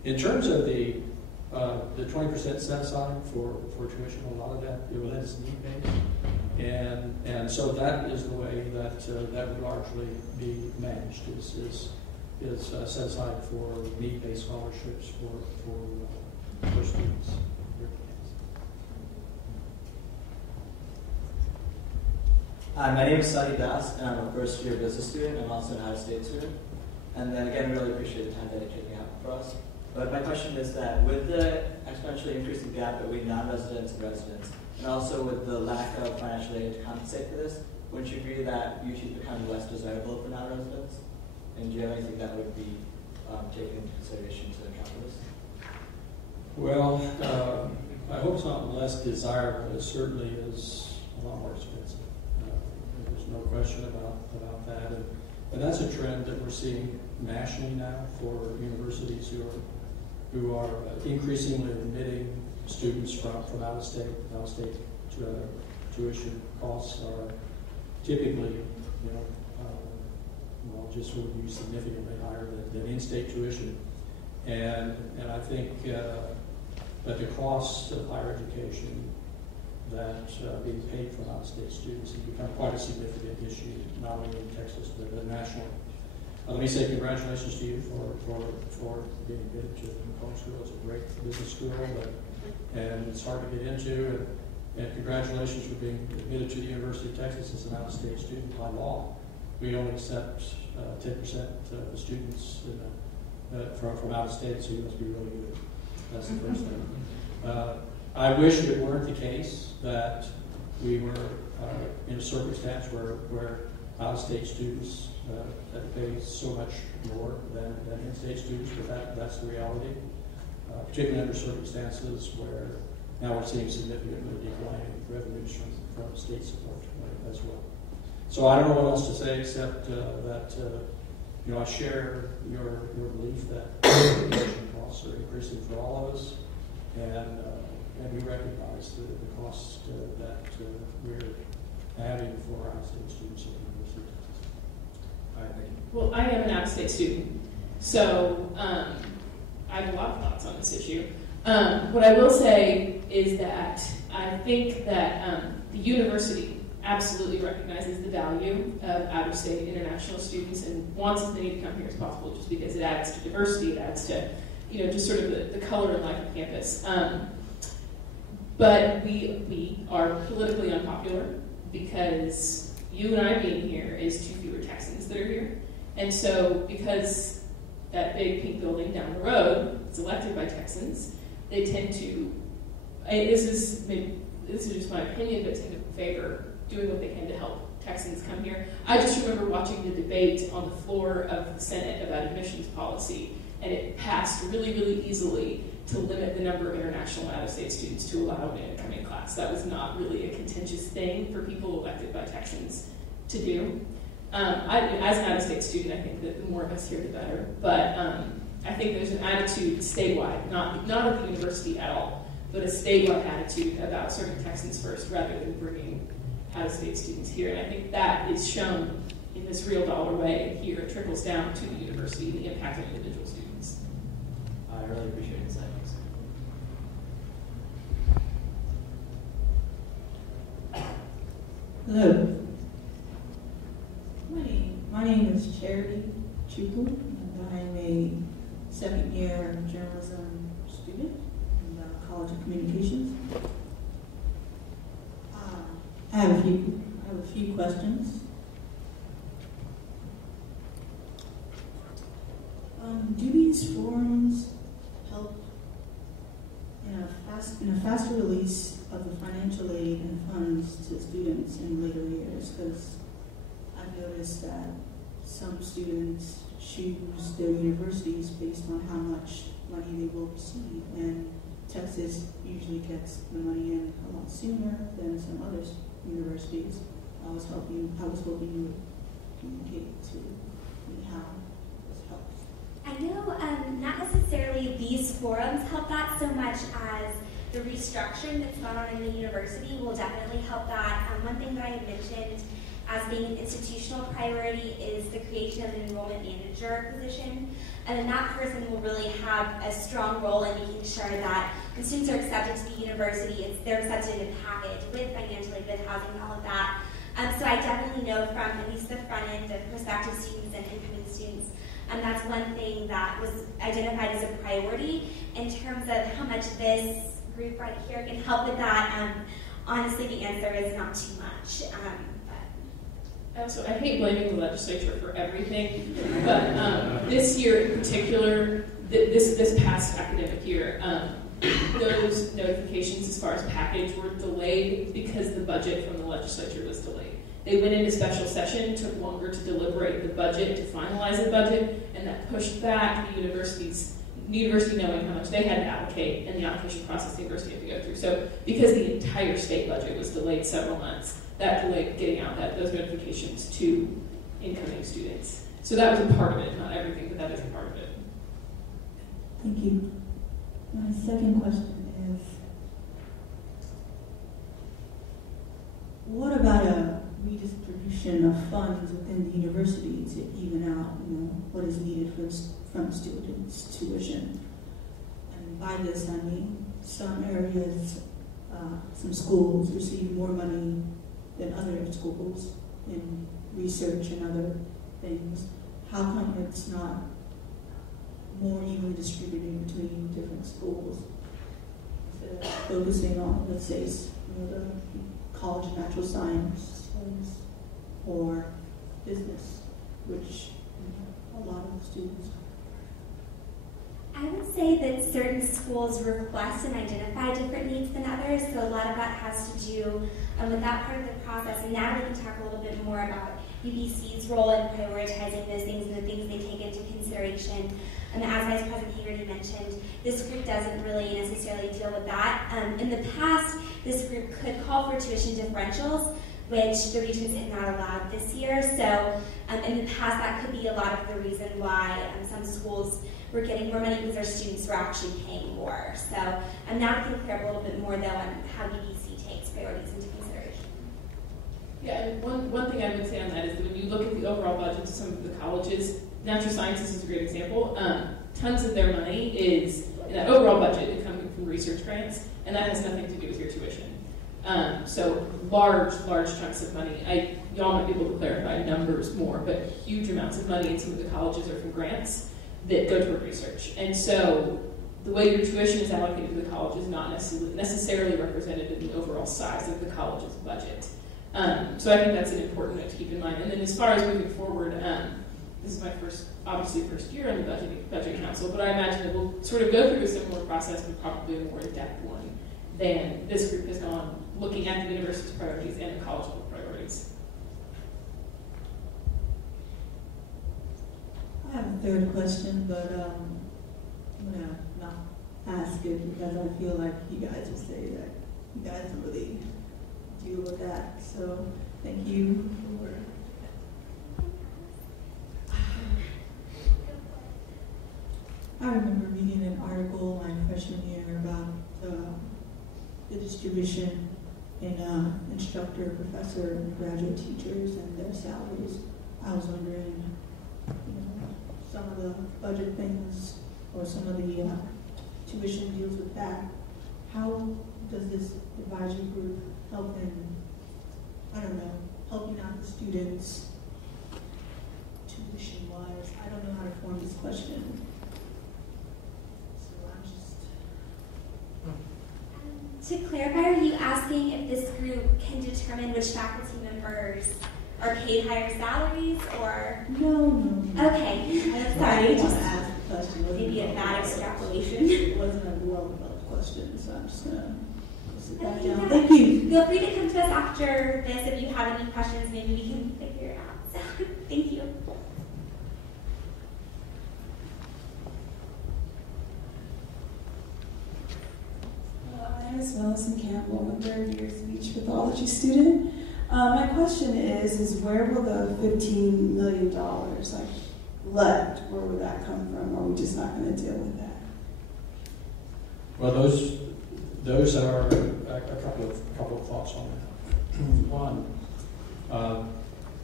In terms of the 20% set aside for tuition, a lot of that is need-based, and so that is the way that would largely be managed is set aside for need-based scholarships for students. Hi, my name is Sadi Das, and I'm a first-year business student. I'm also an out-of-state student. And then again, really appreciate the time dedicated for us. But my question is that with the exponentially increasing gap between non-residents and residents, and also with the lack of financial aid to compensate for this, wouldn't you agree that UT become less desirable for non-residents? And do you have anything that would be taken into consideration to account for this? Well, I hope it's not less desirable. It certainly is a lot more expensive. There's no question about that. And that's a trend that we're seeing nationally now for universities who are increasingly admitting students from out of state. Out-of-state tuition costs are typically, just would be significantly higher than in-state tuition. And I think that the cost of higher education that being paid for out-of-state students has become quite a significant issue, not only in Texas but nationally. Let me say congratulations to you for being admitted to the Macomb School. It's a great business school, and it's hard to get into. And congratulations for being admitted to the University of Texas as an out-of-state student by law. We only accept 10% of the students from out of state, so you must be really good. That's the first thing. I wish it weren't the case that we were in a circumstance where out-of-state students have to pay so much more than in-state students, but that's the reality, particularly under circumstances where now we're seeing significantly declining revenues from state support as well. So I don't know what else to say except that I share your belief that education costs are increasing for all of us, and we recognize the cost that we're having for out-of-state students at the University of Texas. All right, thank you. Well, I am an out-of-state student, so I have a lot of thoughts on this issue. What I will say is that I think that the university absolutely recognizes the value of out-of-state international students and wants as many to come here as possible, just because it adds to diversity, it adds to, just sort of the color and life of campus. But we are politically unpopular because you and I being here is too fewer Texans that are here. And so because that big pink building down the road is elected by Texans, they tend to, this is just my opinion, but tend to favor doing what they can to help Texans come here. I just remember watching the debate on the floor of the Senate about admissions policy, and it passed really, really easily to limit the number of international out-of-state students to allow an incoming class. That was not really a contentious thing for people elected by Texans to do. As an out-of-state student, I think that the more of us here, the better. But I think there's an attitude statewide, not at the university at all, but a statewide attitude about serving Texans first rather than bringing out-of-state students here. And I think that is shown in this real dollar way here. It trickles down to the university, the impact on individual students. I really appreciate it. Hello. My name is Charity Chukwu, and I am a second-year journalism student in the College of Communications. I have a few questions. Do these forums help in a faster release of the financial aid and funds to students in later years? Because I've noticed that some students choose their universities based on how much money they will receive, and Texas usually gets the money in a lot sooner than some other universities. I was hoping you would communicate to me how this helps. I know not necessarily these forums help that so much as the restructuring that's gone on in the university will definitely help that. One thing that I had mentioned as being an institutional priority is the creation of an enrollment manager position. And then that person will really have a strong role in making sure that when students are accepted to the university, they're accepted in a package with financial aid, with housing, and all of that. So I definitely know from at least the front end of prospective students and incoming students, that's one thing that was identified as a priority. In terms of how much this group right here can help with that, honestly, the answer is not too much. So I hate blaming the legislature for everything, but this year in particular, this past academic year, those notifications as far as package were delayed because the budget from the legislature was delayed. They went into special session, took longer to deliberate the budget, to finalize the budget, and that pushed back the university knowing how much they had to allocate and the allocation process the university had to go through. So because the entire state budget was delayed several months, that delayed getting out those notifications to incoming students. So that was a part of it, not everything, but that is a part of it. Thank you. My second question is, what about a redistribution of funds within the university to even out, what is needed from students' tuition? And by this, I mean some areas, some schools receive more money than other schools in research and other things. How come it's not more evenly distributed between different schools? Instead of focusing on, let's say, the College of Natural Sciences or business, which a lot of students. I would say that certain schools request and identify different needs than others, so a lot of that has to do with that part of the process. And now we can talk a little bit more about UBC's role in prioritizing those things and the things they take into consideration. And as Vice President Hagerty mentioned, this group doesn't really necessarily deal with that. In the past, this group could call for tuition differentials, which the Regents had not allowed this year. So in the past, that could be a lot of the reason why some schools were getting more money because their students were actually paying more. So now we can clear up a little bit more, though, on how UBC takes priorities into consideration. Yeah, and one thing I would say on that is that when you look at the overall budget of some of the colleges, natural sciences is a great example. Tons of their money is, in that overall budget, is coming from research grants, and that has nothing to do with your tuition. So large chunks of money. Y'all might be able to clarify numbers more, but huge amounts of money in some of the colleges are from grants that go toward research. And so the way your tuition is allocated to the college is not necessarily represented in the overall size of the college's budget. So I think that's an important note to keep in mind. And then as far as moving forward, this is my first year on the budget council, but I imagine that we'll sort of go through a similar process, but probably a more in-depth one than this group has gone, looking at the university's priorities and the college level priorities. I have a third question, but I'm going to not ask it because I feel like you guys will say that you guys don't really deal with that. So thank you for... I remember reading an article my freshman year about the distribution in instructor, professor, and graduate teachers and their salaries. I was wondering, some of the budget things or some of the tuition deals with that. How does this advisory group help in I don't know, helping out the students tuition-wise? I don't know how to form this question. So I'm just... To clarify, are you asking if this group can determine which faculty members are paid higher salaries, or? No. Okay, sorry, just just ask the question. maybe a bad extrapolation. It wasn't a well-developed question, so I'm just gonna sit back Okay, down. yeah. Thank you. Feel free to come to us after this if you have any questions. Maybe we can figure it out. So, thank you. My name is Millicent Campbell. I'm a third-year speech pathology student. My question is where will the $15 million left? Where would that come from? Or are we just not going to deal with that? Well, those are a couple of thoughts on that. One,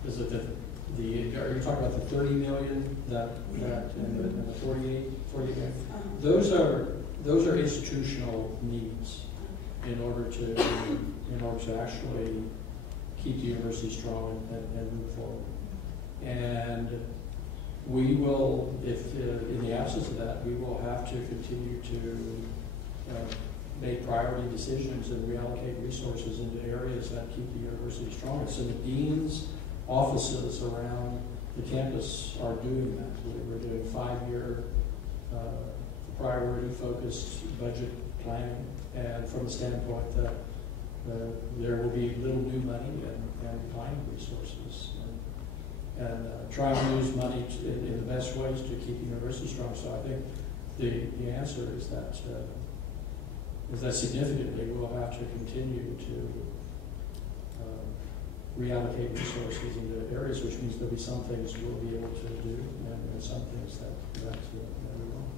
is it are you talking about the 30 million that and the 48 million? Those are institutional needs in order to actually keep the university strong and move forward. And we will, if in the absence of that, we will have to continue to make priority decisions and reallocate resources into areas that keep the university strong. So the dean's offices around the campus are doing that. We're doing 5-year priority-focused budget planning, and from the standpoint that there will be little new money and declining resources, and try and use money in the best ways to keep the university strong. So I think the answer is that significantly we'll have to continue to reallocate resources into areas, which means there'll be some things we'll be able to do and some things that we won't.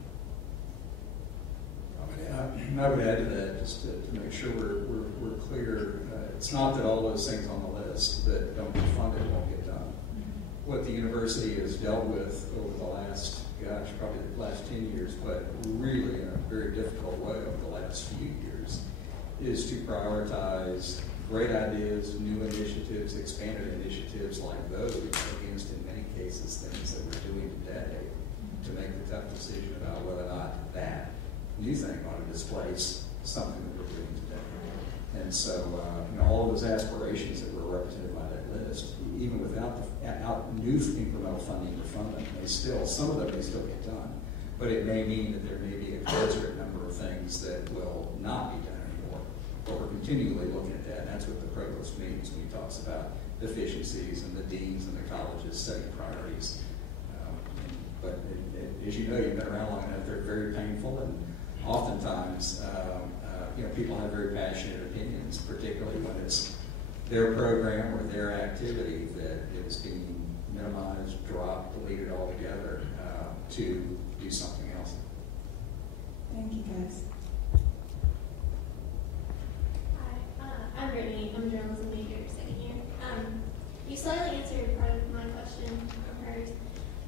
I would add to that, just to make sure we're clear. It's not that all those things on the list that don't get funded won't get done. What the university has dealt with over the last, probably the last 10 years, but really in a very difficult way over the last few years, is to prioritize great ideas, new initiatives, expanded initiatives like those against, in many cases, things that we're doing today to make the tough decision about whether or not that new thing ought to displace something that we're doing today. And so, all of those aspirations that were represented by that list, even without new incremental funding to fund them, some of them may still get done. But it may mean that there may be a commensurate number of things that will not be done anymore. But we're continually looking at that, and that's what the provost means when he talks about efficiencies and the deans and the colleges setting priorities. But as you know, you've been around long enough, they're very painful, and oftentimes, people have very passionate opinions, particularly when it's their program or their activity that is being minimized, dropped, deleted altogether to do something else. Thank you, guys. Hi, I'm Brittany. I'm a journalism major, second year. You slightly answered part of my question from hers,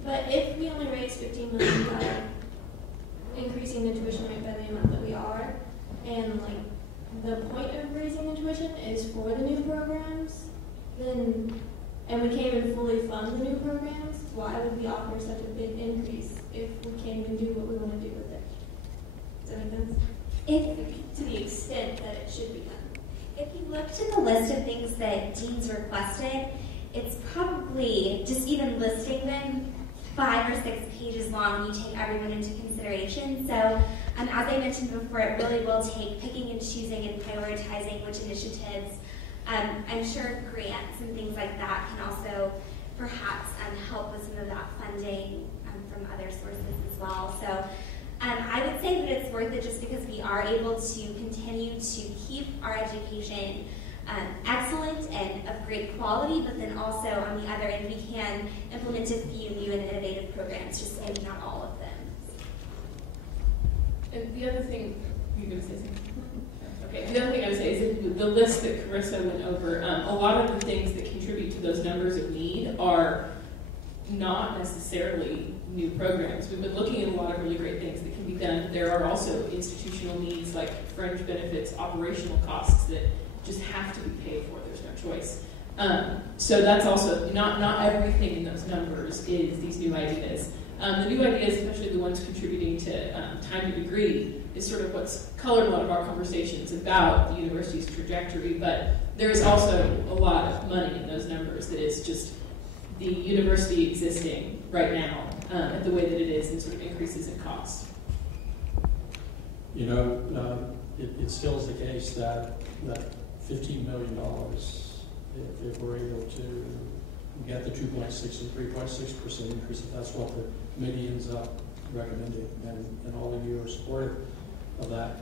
but if we only raise $15 million by increasing the tuition rate by the amount that we are, and the point of raising the tuition is for the new programs, and we can't even fully fund the new programs, why would we offer such a big increase if we can't even do what we want to do with it? Does that make sense? To the extent that it should be done. If you looked at the list of things that deans requested, it's probably, just even listing them, 5 or 6 pages long when you take everyone into consideration. So as I mentioned before, it really will take picking and choosing and prioritizing which initiatives. I'm sure grants and things like that can also perhaps help with some of that funding from other sources as well. So I would say that it's worth it just because we are able to continue to keep our education excellent and of great quality, but then also on the other end we can implement a few new and innovative programs, just maybe not all of them. And the other thing, you're going to say something? Okay, the other thing I would say is that the list that Carissa went over, a lot of the things that contribute to those numbers of need are not necessarily new programs. We've been looking at a lot of really great things that can be done. There are also institutional needs like fringe benefits, operational costs that just have to be paid for. There's no choice. So that's also not everything in those numbers is these new ideas. The new ideas, especially the ones contributing to time to degree, is sort of what's colored a lot of our conversations about the university's trajectory, but there is also a lot of money in those numbers that is just the university existing right now at the way that it is and sort of increases in cost. You know, it still is the case that $15 million, if we're able to get the 2.6 and 3.6% increase, if that's what the committee ends up recommending, and all of you are supportive of that,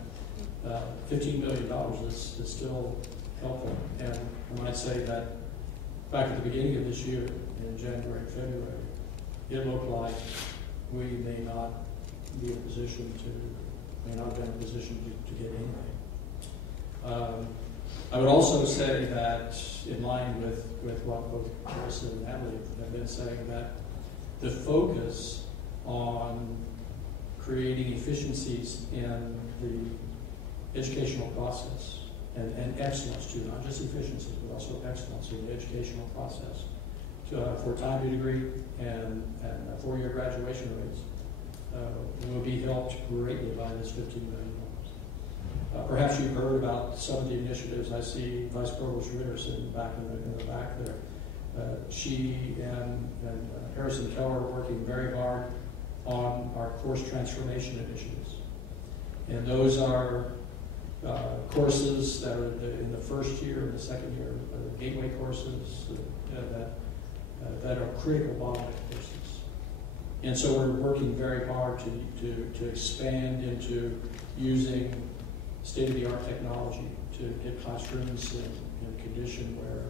$15 million is still helpful. And I might say that back at the beginning of this year, in January and February, it looked like we may not be in a position may not have been in a position to get anything. I would also say that, in line with what both Melissa and Natalie have been saying, that the focus on creating efficiencies in the educational process and excellence too, not just efficiency, but also excellence in the educational process for time to degree and 4-year graduation rates will be helped greatly by this $15 million. Perhaps you've heard about some of the initiatives. I see Vice Provost Ritter sitting back in the back there. She and Harrison Keller are working very hard on our course transformation initiatives. And those are courses that are in the first year and the second year, gateway courses that are critical bottleneck courses. And so we're working very hard to expand into using state-of-the-art technology to get classrooms in a condition where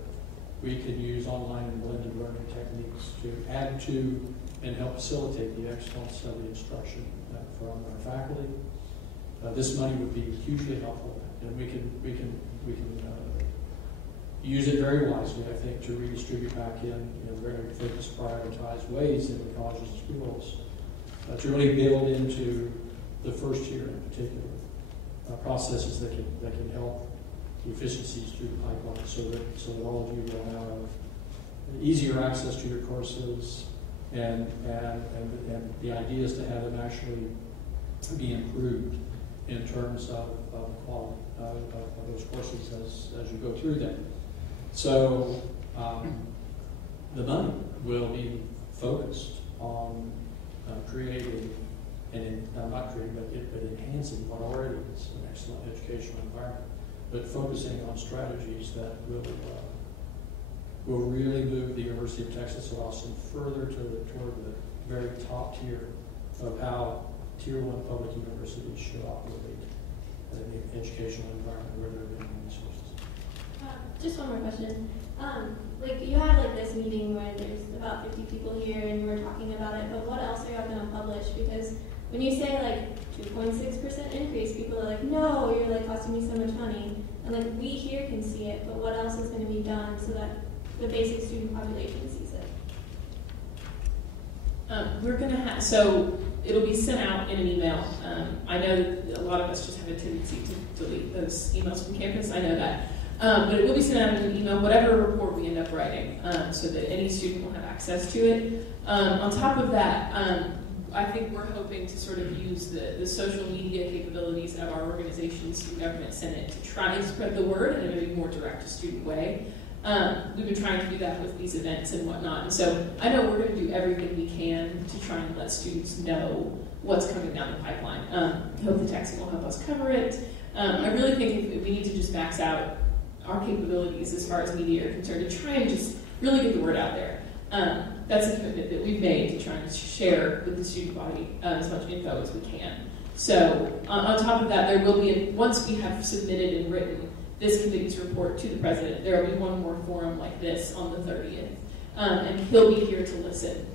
we can use online and blended learning techniques to add to and help facilitate the excellence of the instruction from our faculty. This money would be hugely helpful, and we can use it very wisely, I think, to redistribute back in very focused, prioritized ways in the colleges and schools to really build into the first year in particular. Processes that can help the efficiencies through the pipeline, so that all of you will have easier access to your courses, and the idea is to have them actually be improved in terms of quality of those courses as you go through them. So the money will be focused on creating and not creating, but enhancing what already is an excellent educational environment, but focusing on strategies that will really move the University of Texas at Austin further toward the very top tier of how Tier 1 public universities should operate in an educational environment where there are many resources. Just one more question. You have this meeting where there's about 50 people here and we're talking about it, but what else are y'all going to publish? Because when you say 2.6% increase, people are like, no, you're costing me so much money. And we here can see it, but what else is going to be done so that the basic student population sees it? We're going to have, so it'll be sent out in an email. I know that a lot of us just have a tendency to delete those emails from campus. I know that. But it will be sent out in an email, whatever report we end up writing, so that any student will have access to it. On top of that, I think we're hoping to sort of use the social media capabilities of our organization, Student Government Senate, to try and spread the word in a maybe more direct-to-student way. We've been trying to do that with these events and whatnot. And so I know we're going to do everything we can to try and let students know what's coming down the pipeline. I hope the texting will help us cover it. I really think we need to just max out our capabilities as far as media are concerned to try and just really get the word out there. That's a commitment that we've made to try and share with the student body as much info as we can. So on top of that, there will be, once we have submitted and written this committee's report to the president, there will be one more forum like this on the 30th. And he'll be here to listen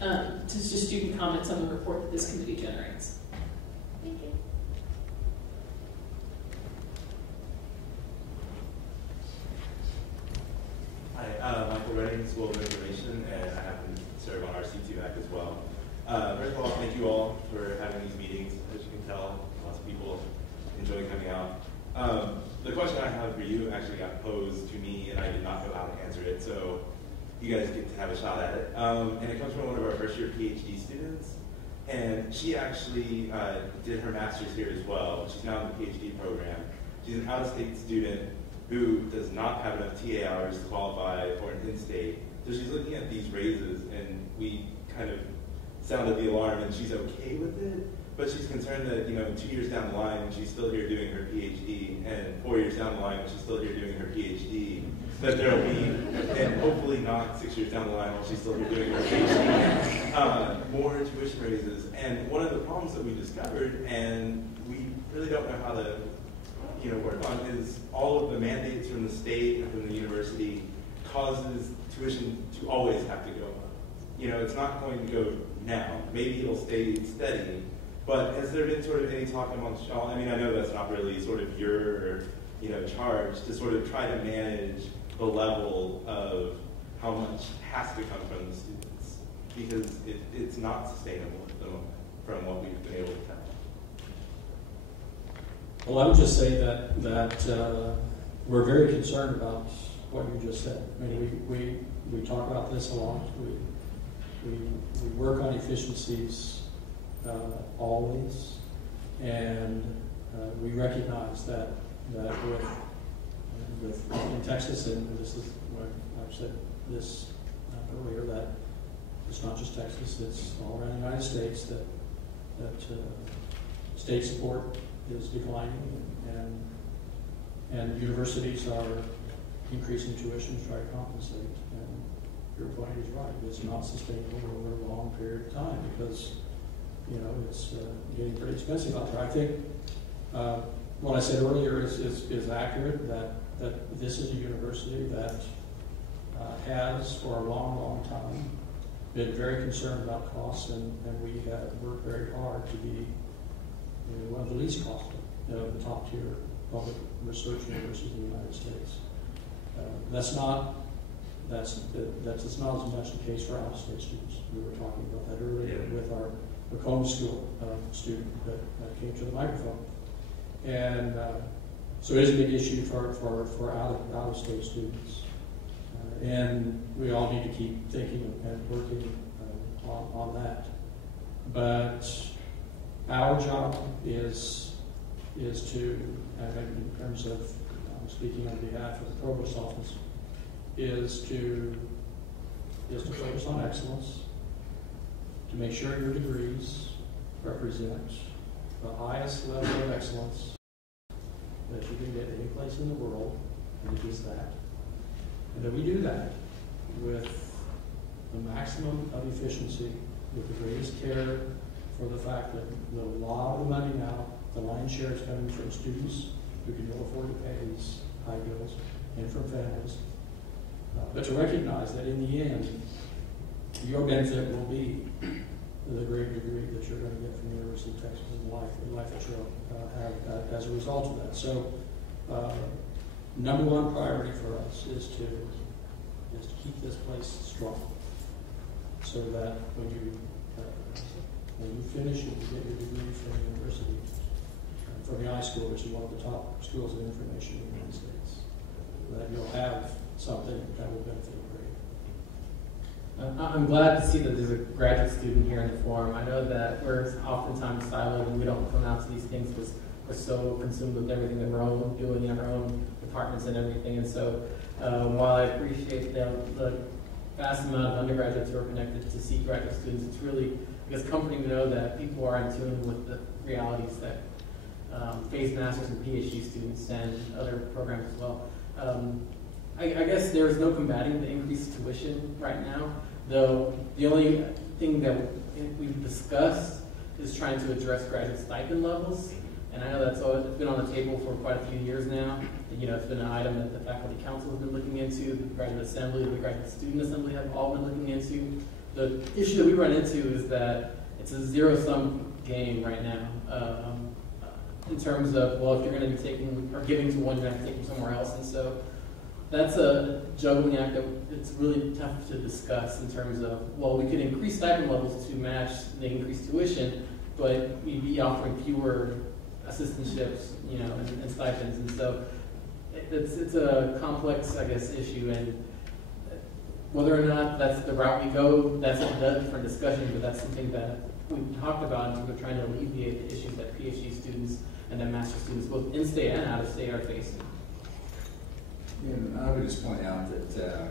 to just student comments on the report that this committee generates. Thank you. Hi, Michael Redding, School of Information, and I happen to serve on our CTVAC as well. First of all, thank you all for having these meetings. As you can tell, lots of people enjoy coming out. the question I have for you actually got posed to me, and I did not know how to answer it, so you guys get to have a shot at it. And it comes from one of our first-year PhD students, and she actually did her master's here as well. She's now in the PhD program. She's an out-of-state student who does not have enough TA hours to qualify for an in-state. So she's looking at these raises, and we kind of sounded the alarm, and she's okay with it, but she's concerned that, 2 years down the line, when she's still here doing her PhD, and 4 years down the line, when she's still here doing her PhD, that there'll be, and hopefully not 6 years down the line while she's still here doing her PhD, more tuition raises. And one of the problems that we discovered, and we really don't know how to work on, is all of the mandates from the state and from the university causes tuition to always have to go up. It's not going to go now. Maybe it'll stay steady. But has there been sort of any talk amongst y'all? I mean, I know that's not really sort of your, charge to sort of try to manage the level of how much has to come from the students, because it's not sustainable at the moment from what we've been able to tell. Well, I would just say that we're very concerned about what you just said. I mean, we talk about this a lot. We work on efficiencies always, and we recognize that with in Texas, and this is what I've said this earlier, that it's not just Texas, it's all around the United States, that state support is declining, and universities are increasing tuition to try to compensate. And your point is right; it's not sustainable over a long period of time because it's getting pretty expensive out there. I think what I said earlier is accurate. That this is a university that has for a long time been very concerned about costs, and we have worked very hard to be one of the least costly, the top tier public research universities in the United States. That's not as much the case for out-of-state students. We were talking about that earlier with our Macomb School student that came to the microphone, and so it is a big issue for out-of-state students, and we all need to keep thinking and working on that. But our job is to, in terms of speaking on behalf of the provost office, is to focus on excellence, to make sure your degrees represent the highest level of excellence that you can get any place in the world, and it is that. And that we do that with the maximum of efficiency, with the greatest care for the fact that a lot of the money now, the lion's share is coming from students who can ill afford to pay these high bills, and from families. But to recognize that in the end, your benefit will be the great degree that you're going to get from the University of Texas and the life that you'll have as a result of that. So, number one priority for us is to keep this place strong, so that when you finish and you get your degree from the university, from the high school, which is one of the top schools of information in the United States, that you'll have something that will benefit you greatly. I'm glad to see that there's a graduate student here in the forum. I know that we're oftentimes siloed and we don't come out to these things because we're so consumed with everything that we're all doing in our own departments and everything. And so while I appreciate the vast amount of undergraduates who are connected to see graduate students, it's really, I guess, comforting to know that people are in tune with the realities that face master's and PhD students and other programs as well. I guess there is no combating the increased tuition right now, though the only thing that we've discussed is trying to address graduate stipend levels. And I know it's been on the table for quite a few years now. It's been an item that the Faculty Council has been looking into, the Graduate Assembly, the Graduate Student Assembly have all been looking into. The issue that we run into is that it's a zero-sum game right now. In terms of, well, if you're going to be taking or giving to one, you're going to have to take them somewhere else. And so that's a juggling act that it's really tough to discuss in terms of, well, we could increase stipend levels to match the increased tuition, but we'd be offering fewer assistantships, and stipends. And so it's a complex, I guess, issue, and whether or not that's the route we go, that's a different discussion, but that's something that we've talked about, and we're trying to alleviate the issues that PhD students and then master students, both in-state and out-of-state, are facing. And I would just point out that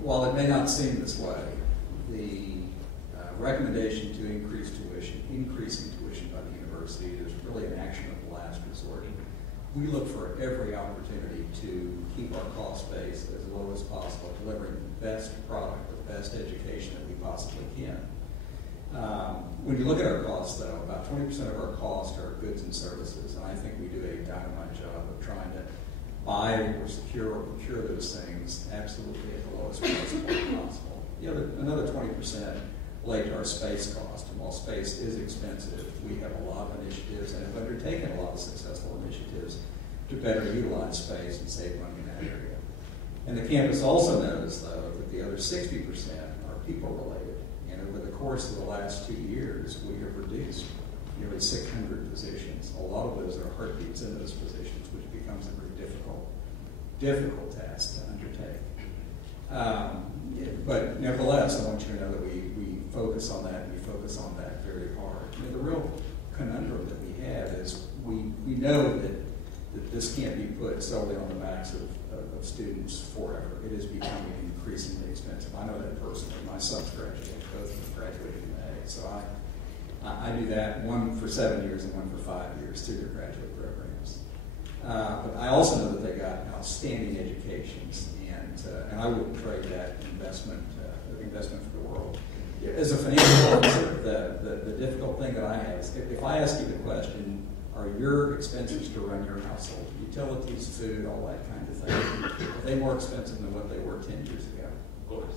while it may not seem this way, the recommendation to increasing tuition by the university is really an action of the last resort. We look for every opportunity to keep our cost base as low as possible, delivering the best product, the best education that we possibly can. When you look at our costs, though, about 20% of our costs are goods and services, and I think we do a dynamite job of trying to buy or secure or procure those things absolutely at the lowest price point possible. Another 20% relate to our space cost, and while space is expensive, we have a lot of initiatives and have undertaken a lot of successful initiatives to better utilize space and save money in that area. And the campus also knows, though, that the other 60% are people-related. And over the course of the last 2 years, we have reduced nearly 600 positions. A lot of those are heartbeats in those positions, which becomes a very difficult task to undertake. But nevertheless, I want you to know that we focus on that, and we focus on that very hard. The real conundrum that we have is we know that this can't be put solely on the backs of students forever. It is becoming increasingly expensive. I know that personally. My son's graduating, both of them graduated in May. So I do that, one for 7 years and one for 5 years through their graduate programs. But I also know that they got outstanding educations, and I wouldn't trade that investment for the world. As a financial officer, the difficult thing that I have is if I ask you the question, are your expenses to run your household, utilities, food, all that kind of thing, are they more expensive than what they were 10 years ago? Of course.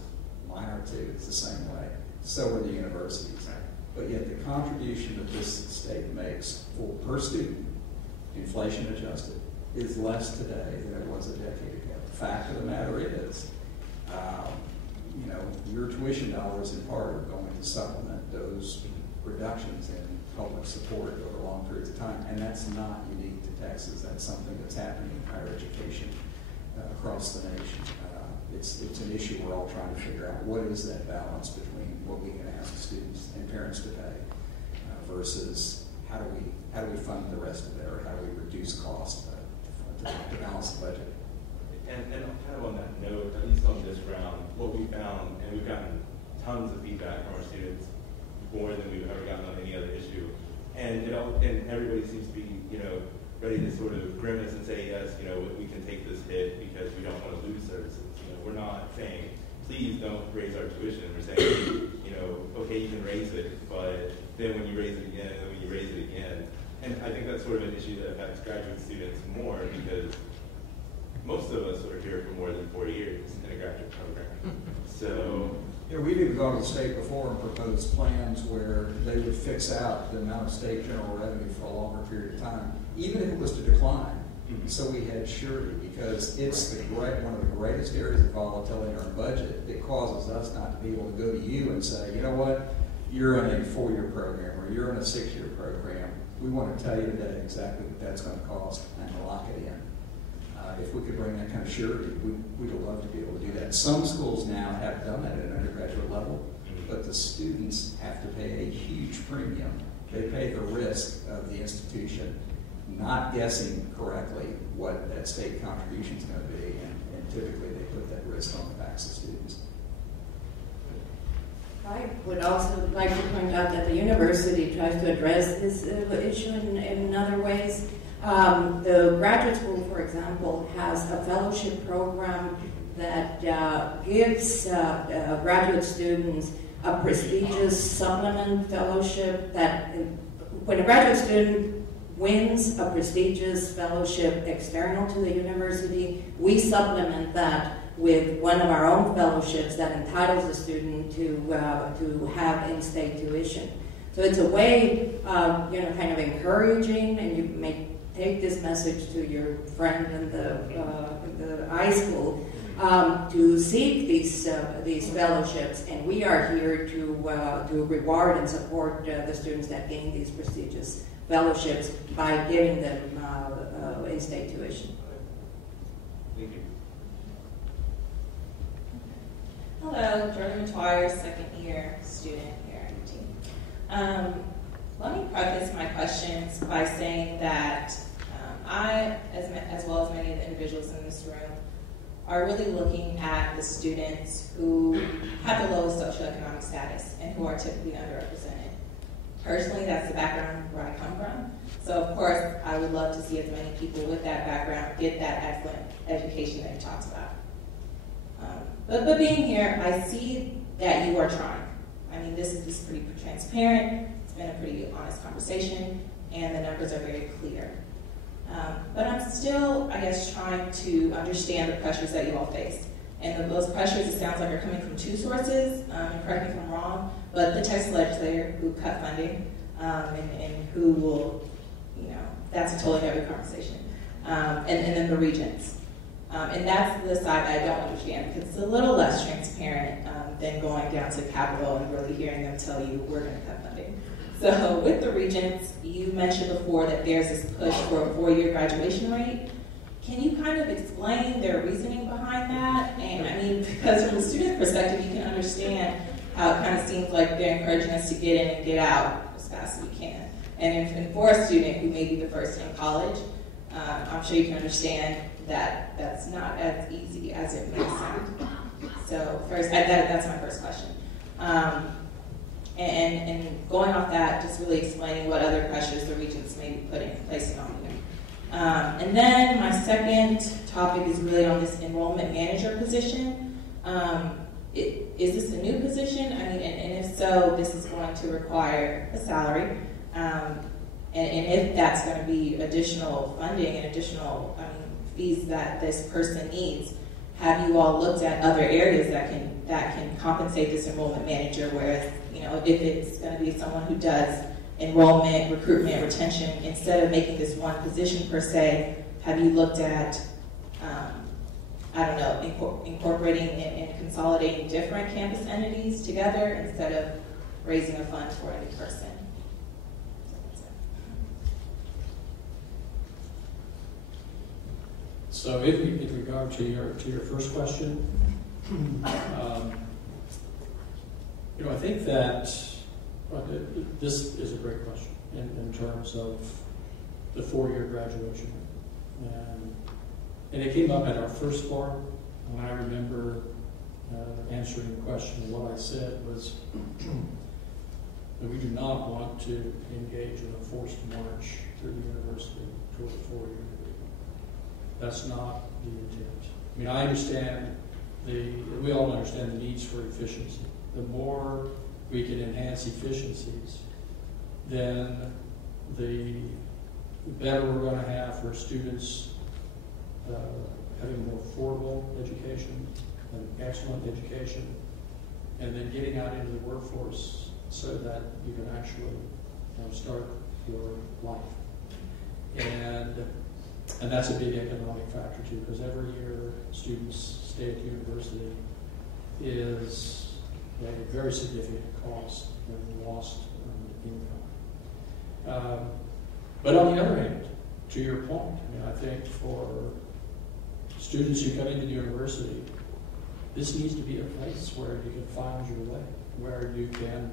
Mine are too. It's the same way. So are the universities. But yet the contribution that this state makes per student, inflation adjusted, is less today than it was a decade ago. The fact of the matter is, your tuition dollars in part are going to supplement those reductions in public support over long periods of time, and that's not unique to Texas. That's something that's happening in higher education across the nation. It's an issue we're all trying to figure out. What is that balance between what we can ask students and parents to pay versus how do we fund the rest of it, or how do we reduce costs to balance the budget? And kind of on that note, at least on this round, what we found, and we've gotten tons of feedback from our students, more than we've ever gotten on any other issue, and everybody seems to be ready to sort of grimace and say yes, we can take this hit because we don't want to lose services. We're not saying please don't raise our tuition. We're saying okay, you can raise it, but then when you raise it again, and then when you raise it again, and I think that's sort of an issue that affects graduate students more because most of us are here for more than 4 years in a graduate program. So we've even gone to the state before and proposed plans where they would fix out the amount of state general revenue for a longer period of time, even if it was to decline. So we had surety, because it's one of the greatest areas of volatility in our budget that causes us not to be able to go to you and say, you know what, you're in a 4-year program or you're in a 6-year program. We want to tell you today exactly what that's going to cost and lock it in. If we could bring that kind of surety, we'd love to be able to do that. Some schools now have done that at an undergraduate level, but the students have to pay a huge premium. They pay the risk of the institution not guessing correctly what that state contribution is going to be, and typically they put that risk on the backs of students. I would also like to point out that the university tries to address this issue in other ways. The graduate school, for example, has a fellowship program that gives graduate students a prestigious supplement fellowship that when a graduate student wins a prestigious fellowship external to the university, we supplement that with one of our own fellowships that entitles the student to have in-state tuition. So it's a way of kind of encouraging, and you may take this message to your friend in the high school to seek these fellowships, and we are here to reward and support the students that gain these prestigious fellowships by giving them in-state tuition. Thank you. Hello, Jordan McGuire, second year student here at UT. Let me preface my questions by saying that I, as well as many of the individuals in this room, are really looking at the students who have the lowest socioeconomic status and who are typically underrepresented. Personally, that's the background where I come from. So of course, I would love to see as many people with that background get that excellent education that you talked about. But being here, I see that you are trying. I mean, this is pretty transparent. It's been a pretty honest conversation, and the numbers are very clear. But I'm still, I guess, trying to understand the pressures that you all face. And those pressures, it sounds like, are coming from two sources, and correct me if I'm wrong, but the Texas legislator who cut funding, and who will, that's a totally other conversation. And then the regents. And that's the side I don't understand, because it's a little less transparent than going down to Capitol and really hearing them tell you we're going to cut funding. So with the regents, you mentioned before that there's this push for a 4-year graduation rate. Can you kind of explain their reasoning behind that? And I mean, because from a student perspective, you can understand how it kind of seems like they're encouraging us to get in and get out as fast as we can. And for a student who may be the first in college, I'm sure you can understand that that's not as easy as it may sound. So first, that's my first question. And going off that, just really explaining what other pressures the regents may be placing on you. And then my second topic is really on this enrollment manager position. Is this a new position? I mean, and if so, this is going to require a salary. And if that's going to be additional funding and additional fees that this person needs, have you all looked at other areas that can compensate this enrollment manager? Whereas, if it's going to be someone who does enrollment, recruitment, retention, instead of making this one position per se, have you looked at, incorporating and consolidating different campus entities together instead of raising a fund for any person? So in regard to your first question, I think that this is a great question in terms of the 4-year graduation. And it came up at our first forum, when I remember answering the question. What I said was that we do not want to engage in a forced march through the university toward a 4-year degree. That's not the intent. I mean, I understand we all understand the needs for efficiency. The more we can enhance efficiencies, then the better we're going to have for students having a more affordable education, an excellent education, and then getting out into the workforce so that you can actually start your life. And that's a big economic factor too, because every year students stay at the university is a very significant cost and lost income. But on the other hand, to your point, I think for students who come into the university, this needs to be a place where you can find your way, where you can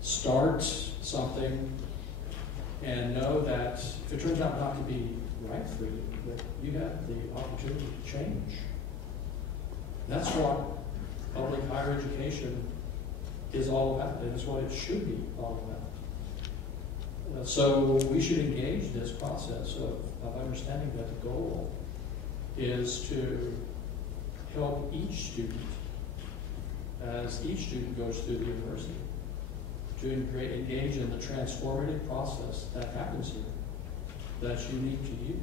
start something and know that if it turns out not to be right for you, that you have the opportunity to change. That's what public higher education is all about. It is what it should be all about. So we should engage this process of understanding that the goal is to help each student, as each student goes through the university, to engage in the transformative process that happens here, that's unique to you,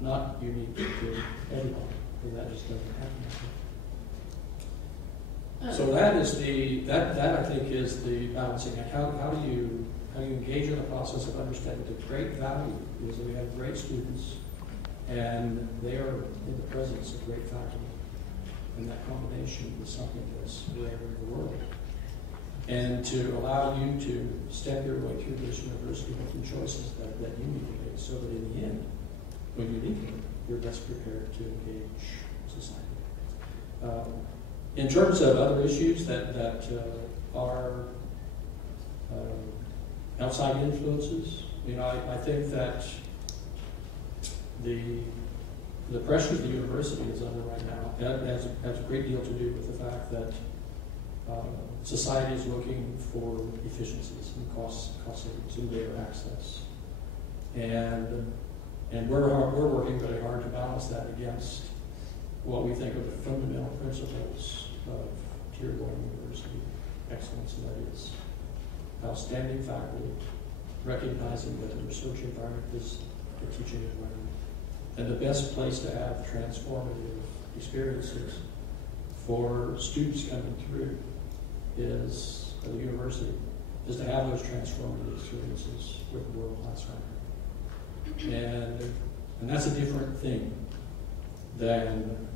not unique to everybody, because that just doesn't happen. So that is that I think is the balancing act. How do you engage in the process of understanding the great value is that we have great students and they are in the presence of great faculty. And that combination is something that's rare in the world. and to allow you to step your way through this university making choices that you need to make, so that in the end, when you leave, you're best prepared to engage society. In terms of other issues that are outside influences, I think that the pressures the university is under right now has a great deal to do with the fact that society is looking for efficiencies and cost savings and greater access, and we're working really hard to balance that against what we think are the fundamental principles of Tier 1 university excellence, and that is outstanding faculty, recognizing that the research environment is a teaching environment, and the best place to have transformative experiences for students coming through is at the university, is to have those transformative experiences with world-class faculty. And that's a different thing than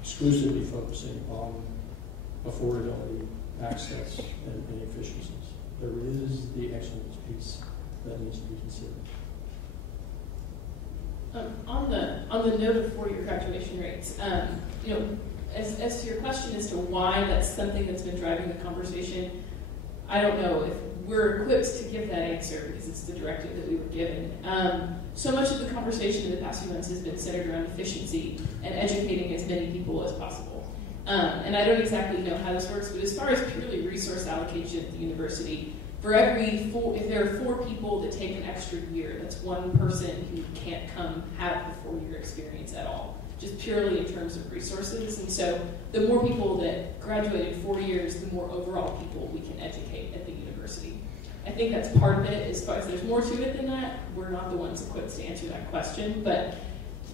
exclusively focusing on affordability, access, and efficiencies. There is the excellence piece that needs to be considered. On the note of four-year graduation rates, as to your question as to why that's something that's been driving the conversation, I don't know if we're equipped to give that answer because it's the directive that we were given. So much of the conversation in the past few months has been centered around efficiency and educating as many people as possible. And I don't exactly know how this works, but as far as purely resource allocation at the university, for every if there are 4 people that take an extra year, that's one person who can't come have the 4-year experience at all, just purely in terms of resources. And so the more people that graduate in 4 years, the more overall people we can educate at the university. I think that's part of it. As far as there's more to it than that, we're not the ones equipped to answer that question. But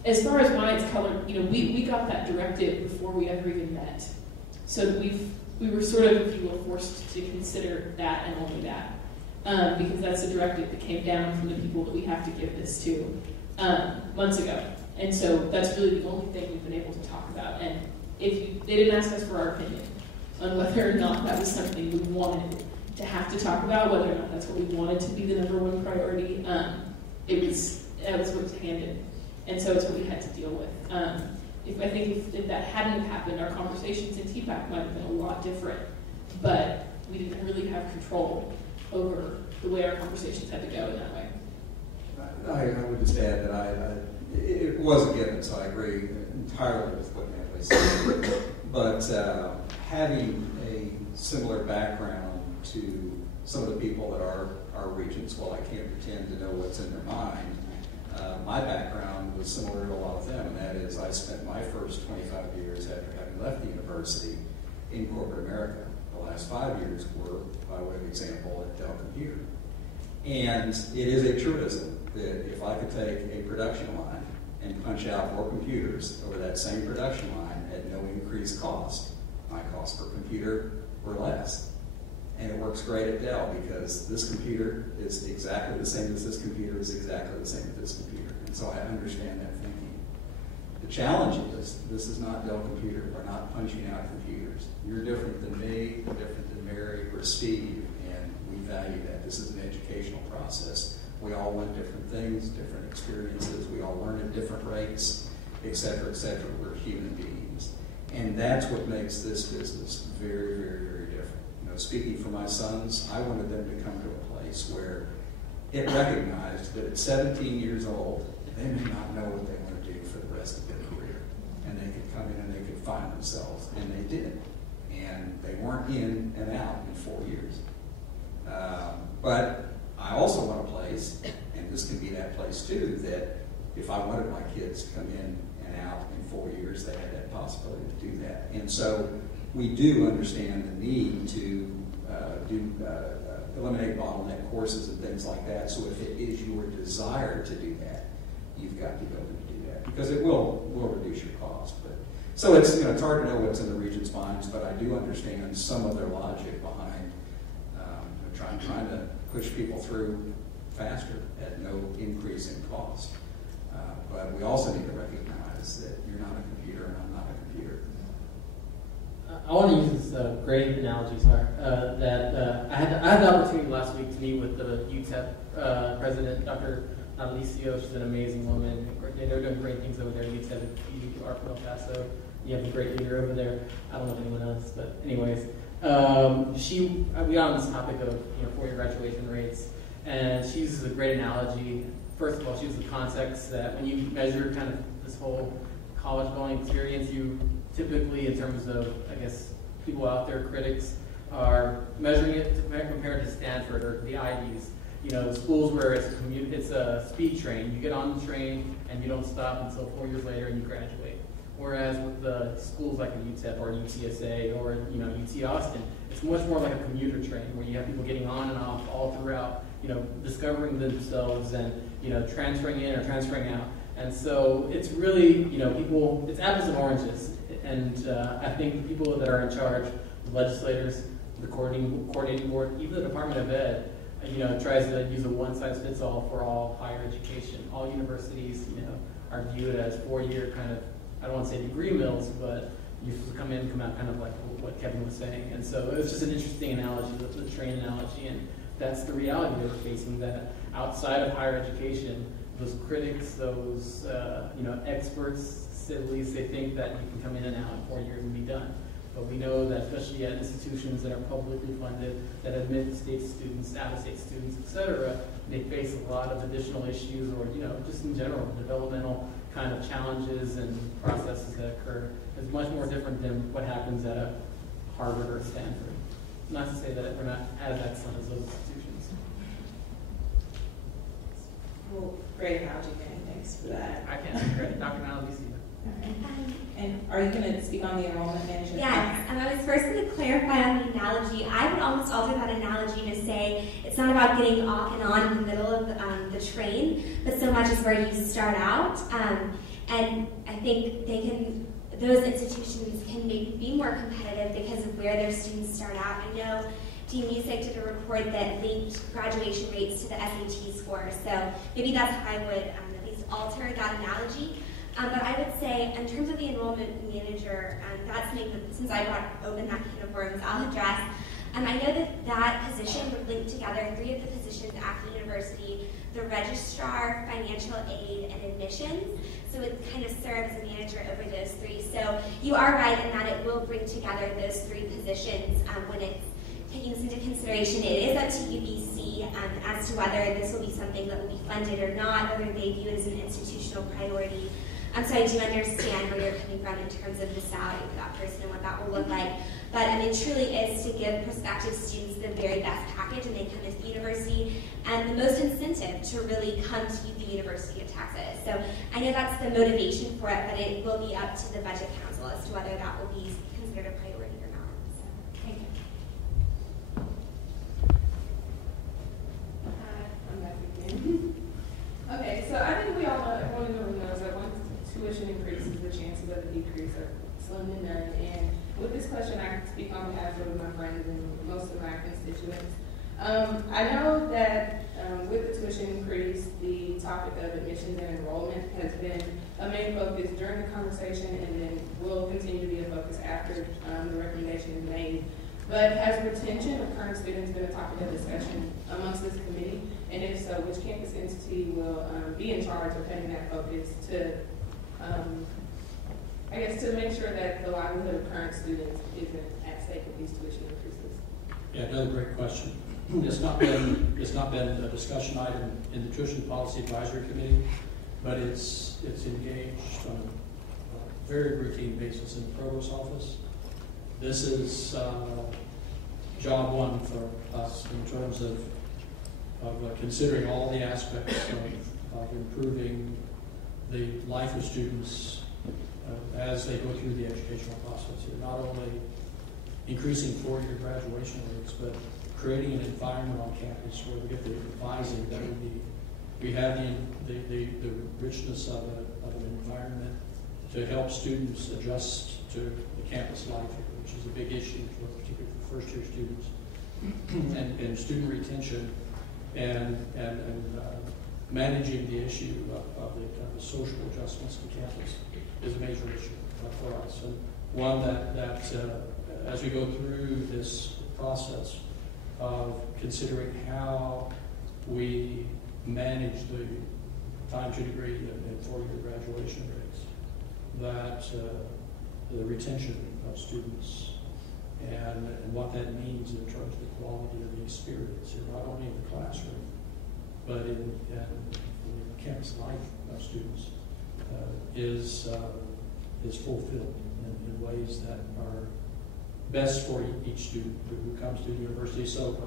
as far as why it's colored, we got that directive before we ever even met. So we were sort of, if you will, forced to consider that and only that. Because that's the directive that came down from the people that we have to give this to months ago. And so that's really the only thing we've been able to talk about. And they didn't ask us for our opinion on whether or not that was something we wanted to have to talk about, whether or not that's what we wanted to be the #1 priority. That was what was handed. And so it's what we had to deal with. I think if that hadn't happened, our conversations in TPAC might have been a lot different. But we didn't really have control over the way our conversations had to go in that way. I would just add that it was a given, so I agree entirely with what Natalie said. But having a similar background to some of the people that are our regents, while I can't pretend to know what's in their mind, my background was similar to a lot of them, and that is I spent my first 25 years after having left the university in corporate America. The last 5 years were, by way of example, at Dell Computer. And it is a truism that if I could take a production line and punch out more computers over that same production line at no increased cost, my cost per computer were less. And it works great at Dell because this computer is exactly the same as this computer is exactly the same as this computer. And so I understand that thinking. The challenge is this is not Dell Computer. We're not punching out computers. You're different than me, you're different than Mary or Steve, and we value that. This is an educational process. We all want different things, different experiences. We all learn at different rates, et cetera, et cetera. We're human beings. And that's what makes this business very, very, very different. Speaking for my sons, I wanted them to come to a place where it recognized that at 17 years old, they may not know what they want to do for the rest of their career. And they could come in and they could find themselves. And they did. And they weren't in and out in 4 years. But I also want a place, and this can be that place too, that if I wanted my kids to come in and out in 4 years, they had that possibility to do that. And so we do understand the need to eliminate bottleneck courses and things like that. So if it is your desire to do that, you've got to be able to do that because it will reduce your cost. But so it's hard to know what's in the regents' minds, but I do understand some of their logic behind trying to push people through faster at no increase in cost. But we also need to recognize that you're not a computer and I'm not a computer. I want to use this great analogy, I had the opportunity last week to meet with the UTEP president, Dr. Alicio. She's an amazing woman. They're doing great things over there at UTEP. You are from El Paso. You have a great leader over there. I don't know if anyone else, but anyways. We got on this topic of four-year graduation rates, and she uses a great analogy. First of all, she uses the context that when you measure kind of this whole college-going experience, you typically, in terms of, I guess, people out there, critics, are measuring it compared to Stanford or the Ivies. Schools where it's a speed train. You get on the train and you don't stop until 4 years later and you graduate. Whereas with the schools like UTEP or UTSA or UT Austin, it's much more like a commuter train where you have people getting on and off all throughout, discovering themselves and transferring in or transferring out. And so it's really, it's apples and oranges. And I think the people that are in charge, the legislators, the coordinating board, even the Department of Ed, tries to use a one-size-fits-all for all higher education. All universities, are viewed as four-year kind of, I don't want to say degree mills, but you come in and come out kind of like what Kevin was saying. And so it was just an interesting analogy, the train analogy, and that's the reality that we're facing, that outside of higher education, those critics, those experts, civilly, they think that you can come in and out in 4 years and be done. But we know that especially at institutions that are publicly funded, that admit state students, out-of-state students, etc., they face a lot of additional issues or, just in general, developmental kind of challenges and processes that occur. It's much more different than what happens at a Harvard or Stanford. Not to say that we're not as excellent as those institutions. Well, great analogy, Danny. Thanks for that. I can't. Great. Dr. Malabisi. And are you going to speak on the enrollment management? Yes, I was first going to clarify on the analogy. I would almost alter that analogy to say it's not about getting off and on in the middle of the train, but so much as where you start out. And I think those institutions can maybe be more competitive because of where their students start out. I know Dean Music did a report that linked graduation rates to the SAT score, so maybe that's how I would at least alter that analogy. But I would say, in terms of the enrollment manager, that's something that, since I brought open that can of worms, I'll address. I know that position would link together three of the positions at the university: the registrar, financial aid, and admissions. So it kind of serves as a manager over those three. So you are right in that it will bring together those three positions when it's taking this into consideration. It is up to UBC as to whether this will be something that will be funded or not, whether they view it as an institutional priority. So I do understand where you're coming from in terms of the salary for that person and what that will look like. But it truly is to give prospective students the very best package when they come to the university and the most incentive to really come to the University of Texas. So I know that's the motivation for it, but it will be up to the Budget Council as to whether that will be considered a priority or not. So, thank you. I'm back again. Okay, so I think we all know, everyone in the room knows that once tuition increases, the chances of a decrease are slim to none. And with this question, I can speak on behalf of my friends and most of my constituents. I know that with the tuition increase, the topic of admissions and enrollment has been a main focus during the conversation and then will continue to be a focus after the recommendation is made. But has retention of current students been a topic of discussion amongst this committee? And if so, which campus entity will be in charge of having that focus to, I guess, to make sure that the livelihood of current students isn't at stake with these tuition increases? Yeah, another great question. It's not been a discussion item in the Tuition Policy Advisory Committee, but it's engaged on a very routine basis in the Provost's office. This is job one for us in terms of considering all the aspects of improving the life of students as they go through the educational process here. Not only increasing four-year graduation rates, but creating an environment on campus where we get the advising that we have the richness of an environment to help students adjust to the campus life here, which is a big issue, particularly for first-year students, and student retention and managing the issue of the social adjustments to campus is a major issue for us, and one that as we go through this process of considering how we manage the time to degree and four-year graduation rates, that the retention of students and what that means in terms of the quality of the experience here, not only in the classroom, but in the campus life of students, is fulfilled in ways that are best for each student who comes to the university. So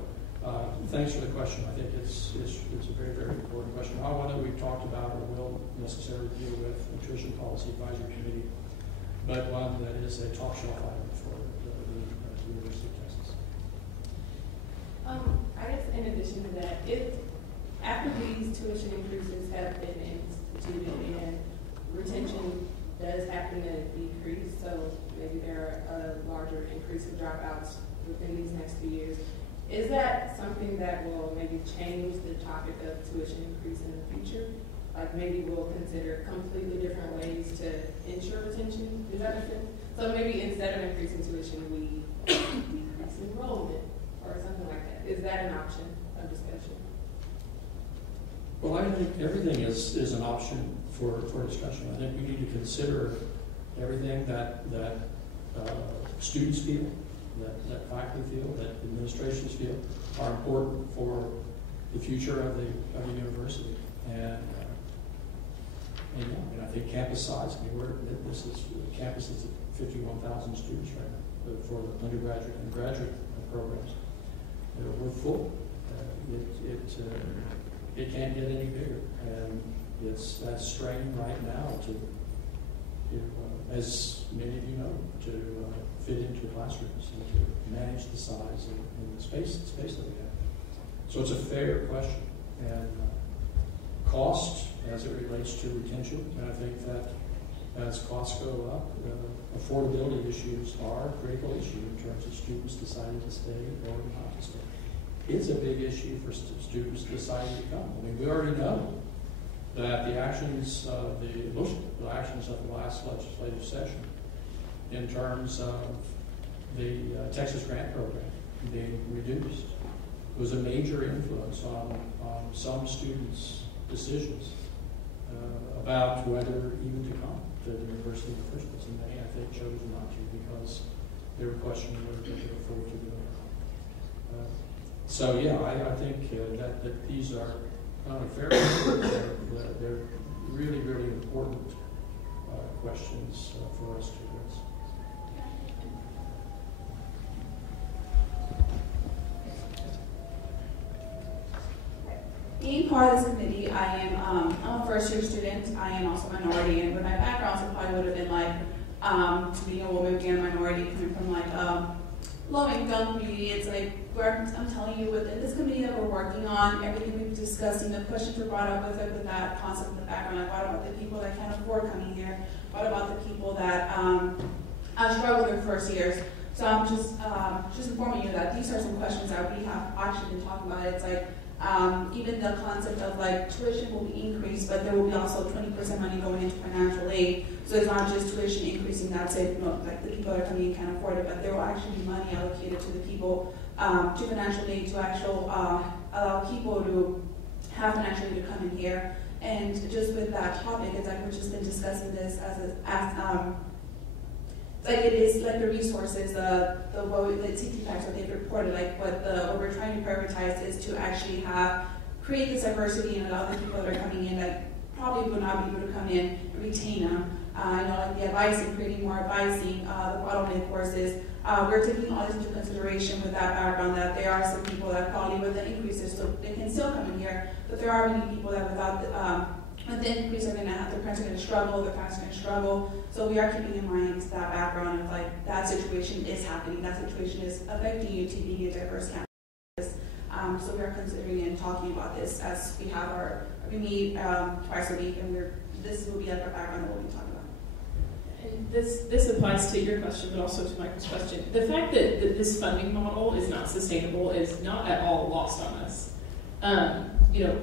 thanks for the question. I think it's a very, very important question. Not one that we've talked about or will necessarily deal with the Tuition Policy Advisory Committee, but one that is a top shelf item for the University of Texas. I guess in addition to that, if after these tuition increases have been instituted and retention does happen to decrease, so maybe there are a larger increase of dropouts within these next few years, is that something that will maybe change the topic of tuition increase in the future? Like maybe we'll consider completely different ways to ensure retention? Does that make sense? So maybe instead of increasing tuition, we decrease enrollment or something like that. Is that an option of discussion? Well, I think everything is an option for discussion. I think we need to consider everything that students feel, that faculty feel, that administrations feel are important for the future of the university. And I think campus size. I mean, campus is 51,000 students right now for the undergraduate and graduate programs. We're full. It can't get any bigger, and it's that strain right now to as many of you know, to fit into classrooms and to manage the size and the space that we have. So it's a fair question, and cost as it relates to retention. And I think that as costs go up, affordability issues are a critical issue in terms of students deciding to stay or not to stay. It's a big issue for students deciding to come. I mean, we already know that the actions of the last legislative session in terms of the Texas grant program being reduced was a major influence on some students' decisions about whether even to come to the university in the first place. And many, I think, chose not to because they were questioning whether they could afford to do it. So yeah, I think that these are not fair. They're really, really important questions for us to address. Being part of this committee, I'm a first-year student. I am also a minority, and with my background, so probably would have been like being a woman, being a minority, coming from like low-income community. It's like I'm telling you, within this committee that we're working on, everything we've discussed and the questions were brought up with that concept in the background. Like, what about the people that can't afford coming here? What about the people that struggle their first years? So I'm just informing you that these are some questions that we have actually been talking about. It's like even the concept of like tuition will be increased, but there will be also 20% money going into financial aid. So it's not just tuition increasing, that's it. You know, like the people that are coming in can't afford it, but there will actually be money allocated to the people to financial aid to actually allow people to have financial aid to come in here. And just with that topic, it's like we've just been discussing this like it is like the resources, the CT facts that they've reported, like what we're trying to prioritize is to actually create this diversity and allow the people that are coming in that probably would not be able to come in and retain them. I know like the advising, creating more advising, the bottleneck courses. We're taking all this into consideration with that background that there are some people that probably with the increases, so they can still come in here, but there are many people that without the increase are going to have, their parents are going to struggle, their parents are going to struggle. So we are keeping in mind that background of like that situation is happening, that situation is affecting UT being a diverse campus. So we are considering and talking about this as we meet twice a week, and this will be like our background that we'll be talking about. And this applies to your question, but also to Michael's question. The fact that this funding model is not sustainable is not at all lost on us.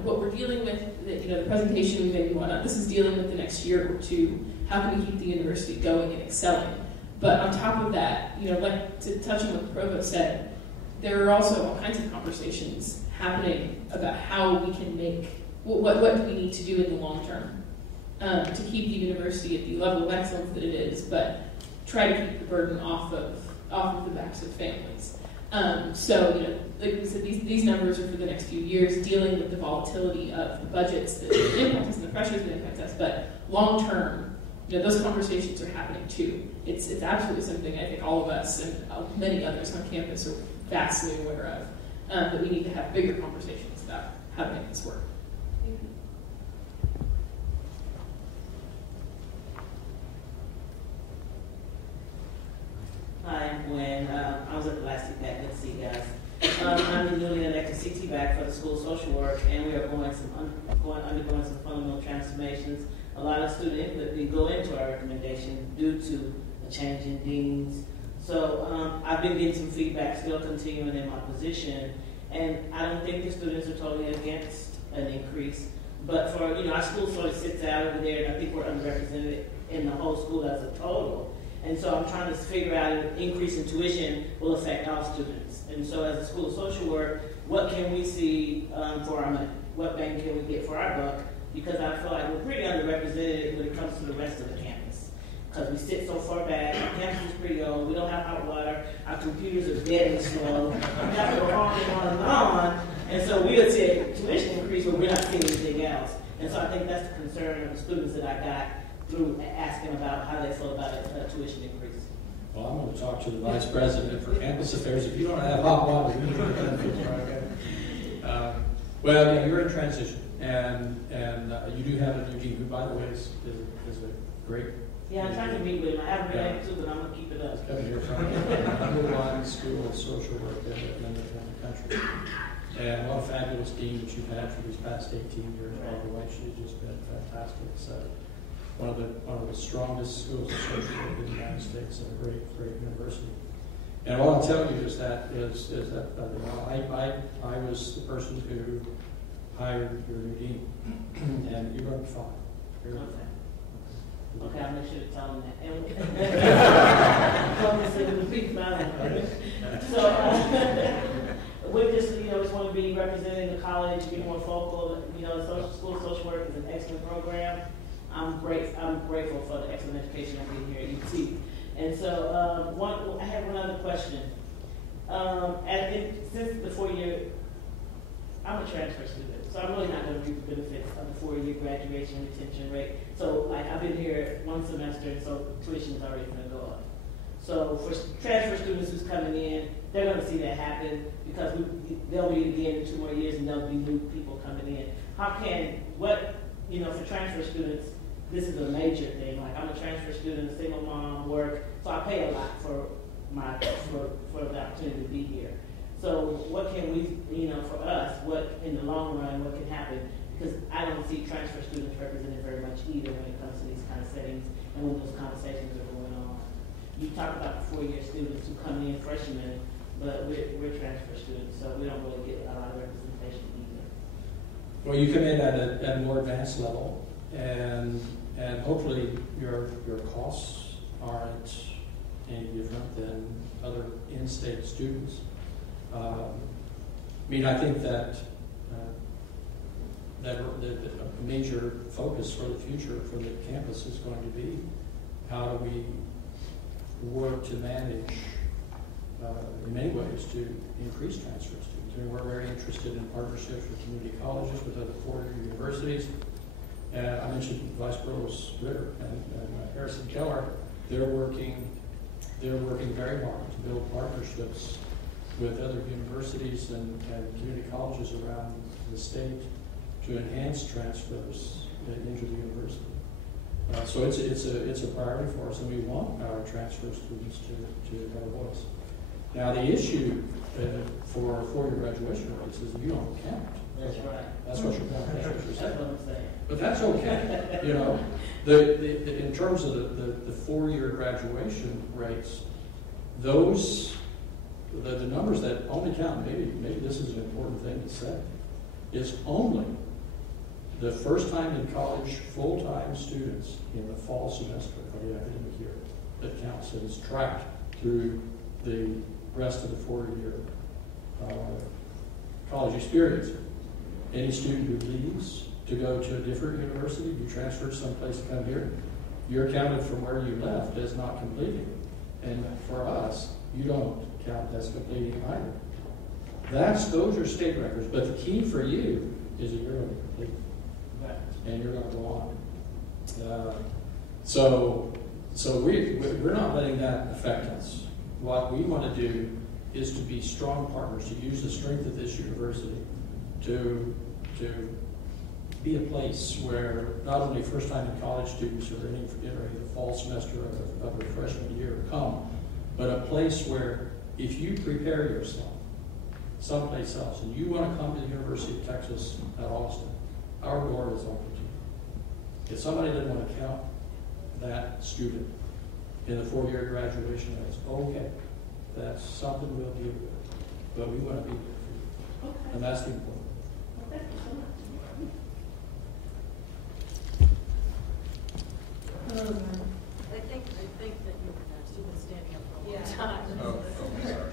What we're dealing with, the presentation we made and whatnot, this is dealing with the next year or two. How can we keep the university going and excelling? But on top of that, like to touch on what the provost said, there are also all kinds of conversations happening about how we can make, what do we need to do in the long term to keep the university at the level of excellence that it is, but try to keep the burden off of the backs of families. So, like we said, these numbers are for the next few years, dealing with the volatility of the budgets that impact us and the pressures that impact us. But long term, those conversations are happening too. It's absolutely something I think all of us and many others on campus are vastly aware of. That we need to have bigger conversations about how to make this work. Hi, I'm Gwen. I was at the last CPAC. Good to see you guys. I'm the newly elected CT back for the school of social work, and we are undergoing some fundamental transformations. A lot of student input did go into our recommendation due to a change in deans. So I've been getting some feedback, still continuing in my position, and I don't think the students are totally against an increase. But for, our school sort of sits out over there, and I think we're underrepresented in the whole school as a total. And so I'm trying to figure out if an increase in tuition will affect all students. And so as a school of social work, what can we see for our money? What bang can we get for our buck? Because I feel like we're pretty underrepresented when it comes to the rest of the campus. Because we sit so far back, our campus is pretty old, we don't have hot water, our computers are dead and slow, we have to go on and on. And so we would see a tuition increase, but we're not seeing anything else. And so I think that's the concern of the students that I got through asking about how they feel about a tuition increase. Well, I'm going to talk to the Vice President for Campus Affairs. If you don't have hot water, you need to get that. Well, yeah, you're in transition, and you do have a new dean, who, by the way, is a great. Yeah, I'm trying to meet with him. I haven't been able to, but I'm going to keep it up. Coming here from the underlying school of social work in the country. And what a fabulous team that you've had for these past 18 years. By the way, she's just been fantastic. So one of the strongest schools of social work in the United States, and a great university. And what I'll tell you is that I was the person who hired your new dean, and you run fine. Okay, I'll make sure to tell them that. So we just want to be representing the college, be more focal. The School of Social Work is an excellent program. I'm grateful for the excellent education I'm getting here at UT. And so I have one other question. Since the 4-year, I'm a transfer student, so I'm really not going to reap the benefits of the 4-year graduation retention rate. So I've been here one semester, so tuition is already going to go up. So for transfer students who's coming in, they're going to see that happen because they'll be again in 2 more years, and there'll be new people coming in. For transfer students, this is a major thing. Like, I'm a transfer student, a single mom, work, so I pay a lot for the opportunity to be here. So what can we, for us, what in the long run, what can happen? Because I don't see transfer students represented very much either when it comes to these kind of settings and when those conversations are going on. You talk about the 4-year students who come in freshmen, but we're transfer students, so we don't really get a lot of representation either. Well, you come in at a more advanced level, and hopefully your costs aren't any different than other in-state students. I think that a major focus for the future for the campus is going to be how do we work to manage, in many ways, to increase transfer students. And we're very interested in partnerships with community colleges, with other 4-year universities. And I mentioned Vice Provost Ritter and Harrison Keller. They're working very hard to build partnerships with other universities and community colleges around the state to enhance transfers into the university. So it's a priority for us, and we want our transfer students to have a voice. Now, the issue for 4-year graduation rates is that you don't count. That's right. That's what you're saying. That's what I'm saying. But that's okay. In terms of the 4-year graduation rates, the numbers that only count, maybe this is an important thing to say, is only the first time in college full-time students in the fall semester of the academic year. that counts and is tracked through the rest of the 4-year college experience. Any student who leaves to go to a different university, you transfer someplace to come here, you're counted from where you left as not completing. And for us, you don't count as completing either. Those are state records, but the key for you is that you're going to complete, and you're going to go on. So we're not letting that affect us. What we want to do is to be strong partners, to use the strength of this university to be a place where not only first-time in college students who are entering the fall semester of their freshman year come, but a place where if you prepare yourself someplace else and you want to come to the University of Texas at Austin, our door is open to you. If somebody doesn't want to count that student in the 4-year graduation, that's okay. That's something we'll deal with. But we want to be there for you. Okay. And that's the important. Thank you so much. I think that you've been standing up for a long time. Oh, sorry.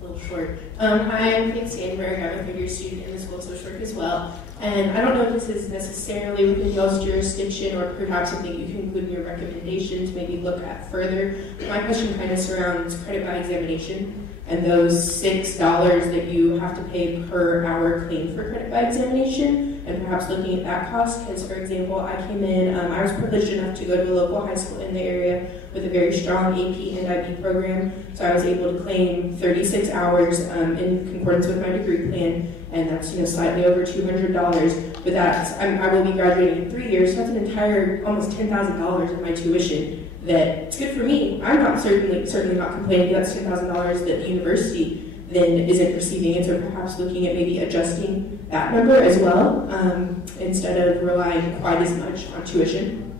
A little short. Hi, I'm Kate Sandberg. I'm a 3rd-year student in the School of Social Work as well. And I don't know if this is necessarily within y'all's jurisdiction or perhaps something you can include in your recommendations, maybe look at further. My question kind of surrounds credit by examination and those $6 that you have to pay per hour claimed for credit by examination, and perhaps looking at that cost. Because, for example, I came in, I was privileged enough to go to a local high school in the area with a very strong AP and IB program, so I was able to claim 36 hours in concordance with my degree plan, and that's slightly over $200. But that's I will be graduating in 3 years, so that's an entire almost $10,000 of my tuition. That's good for me. I'm not certainly not complaining. That's $10,000 that the university then isn't receiving, and so perhaps looking at maybe adjusting that number as well, instead of relying quite as much on tuition.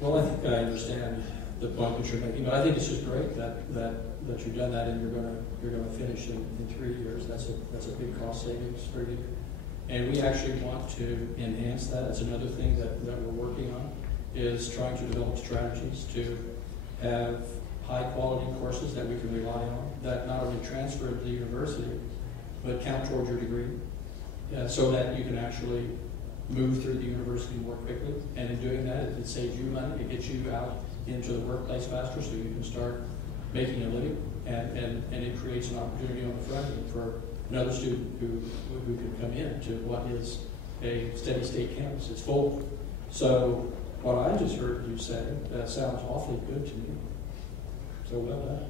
Well, I think I understand the point that you're making, but I think it's just great that you've done that and you're gonna finish in 3 years. That's a big cost savings for you. And we actually want to enhance that. That's another thing that we're working on, is trying to develop strategies to have high quality courses that we can rely on, that not only transfer to the university, but count towards your degree, so that you can actually move through the university more quickly. And in doing that, it saves you money, it gets you out into the workplace faster so you can start making a living, and it creates an opportunity on the front end for another student who can come in to what is a steady state campus. It's full. So what I just heard you say, that sounds awfully good to me. So well done.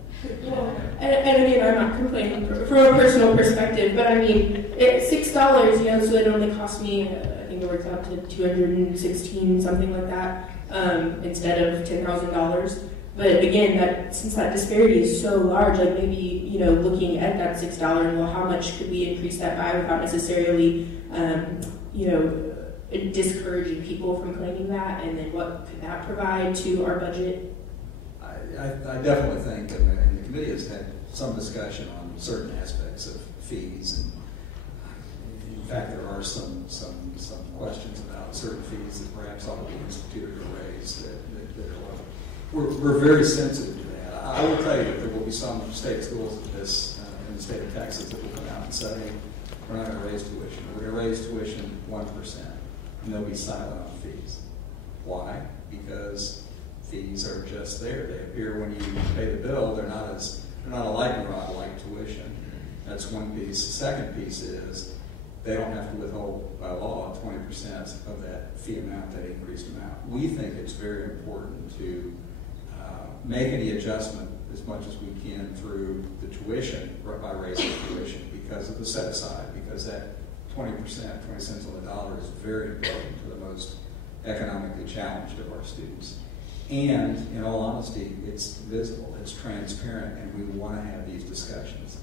Well, and again, I'm not complaining from a personal perspective, but I mean, $6, so it only cost me, I think it works out to $216, something like that, instead of $10,000. But again, since that disparity is so large, like maybe, looking at that $6 and well, how much could we increase that by without necessarily, discouraging people from claiming that, and then what could that provide to our budget? I definitely think, and the committee has had some discussion on certain aspects of fees, and in fact there are some questions about certain fees that perhaps ought to be instituted or raised that we're very sensitive to that. I will tell you that there will be some state schools in the state of Texas that will come out and say, we're not going to raise tuition. We're going to raise tuition 1%, and they'll be silent on fees. Why? Because fees are just there. They appear when you pay the bill. They're not a lightning rod like tuition. That's one piece. The second piece is they don't have to withhold by law 20% of that fee amount, that increased amount. We think it's very important to make any adjustment as much as we can through the tuition by raising tuition because of the set aside, because that 20%, 20 cents on the dollar is very important to the most economically challenged of our students. And in all honesty, it's visible, it's transparent, and we want to have these discussions.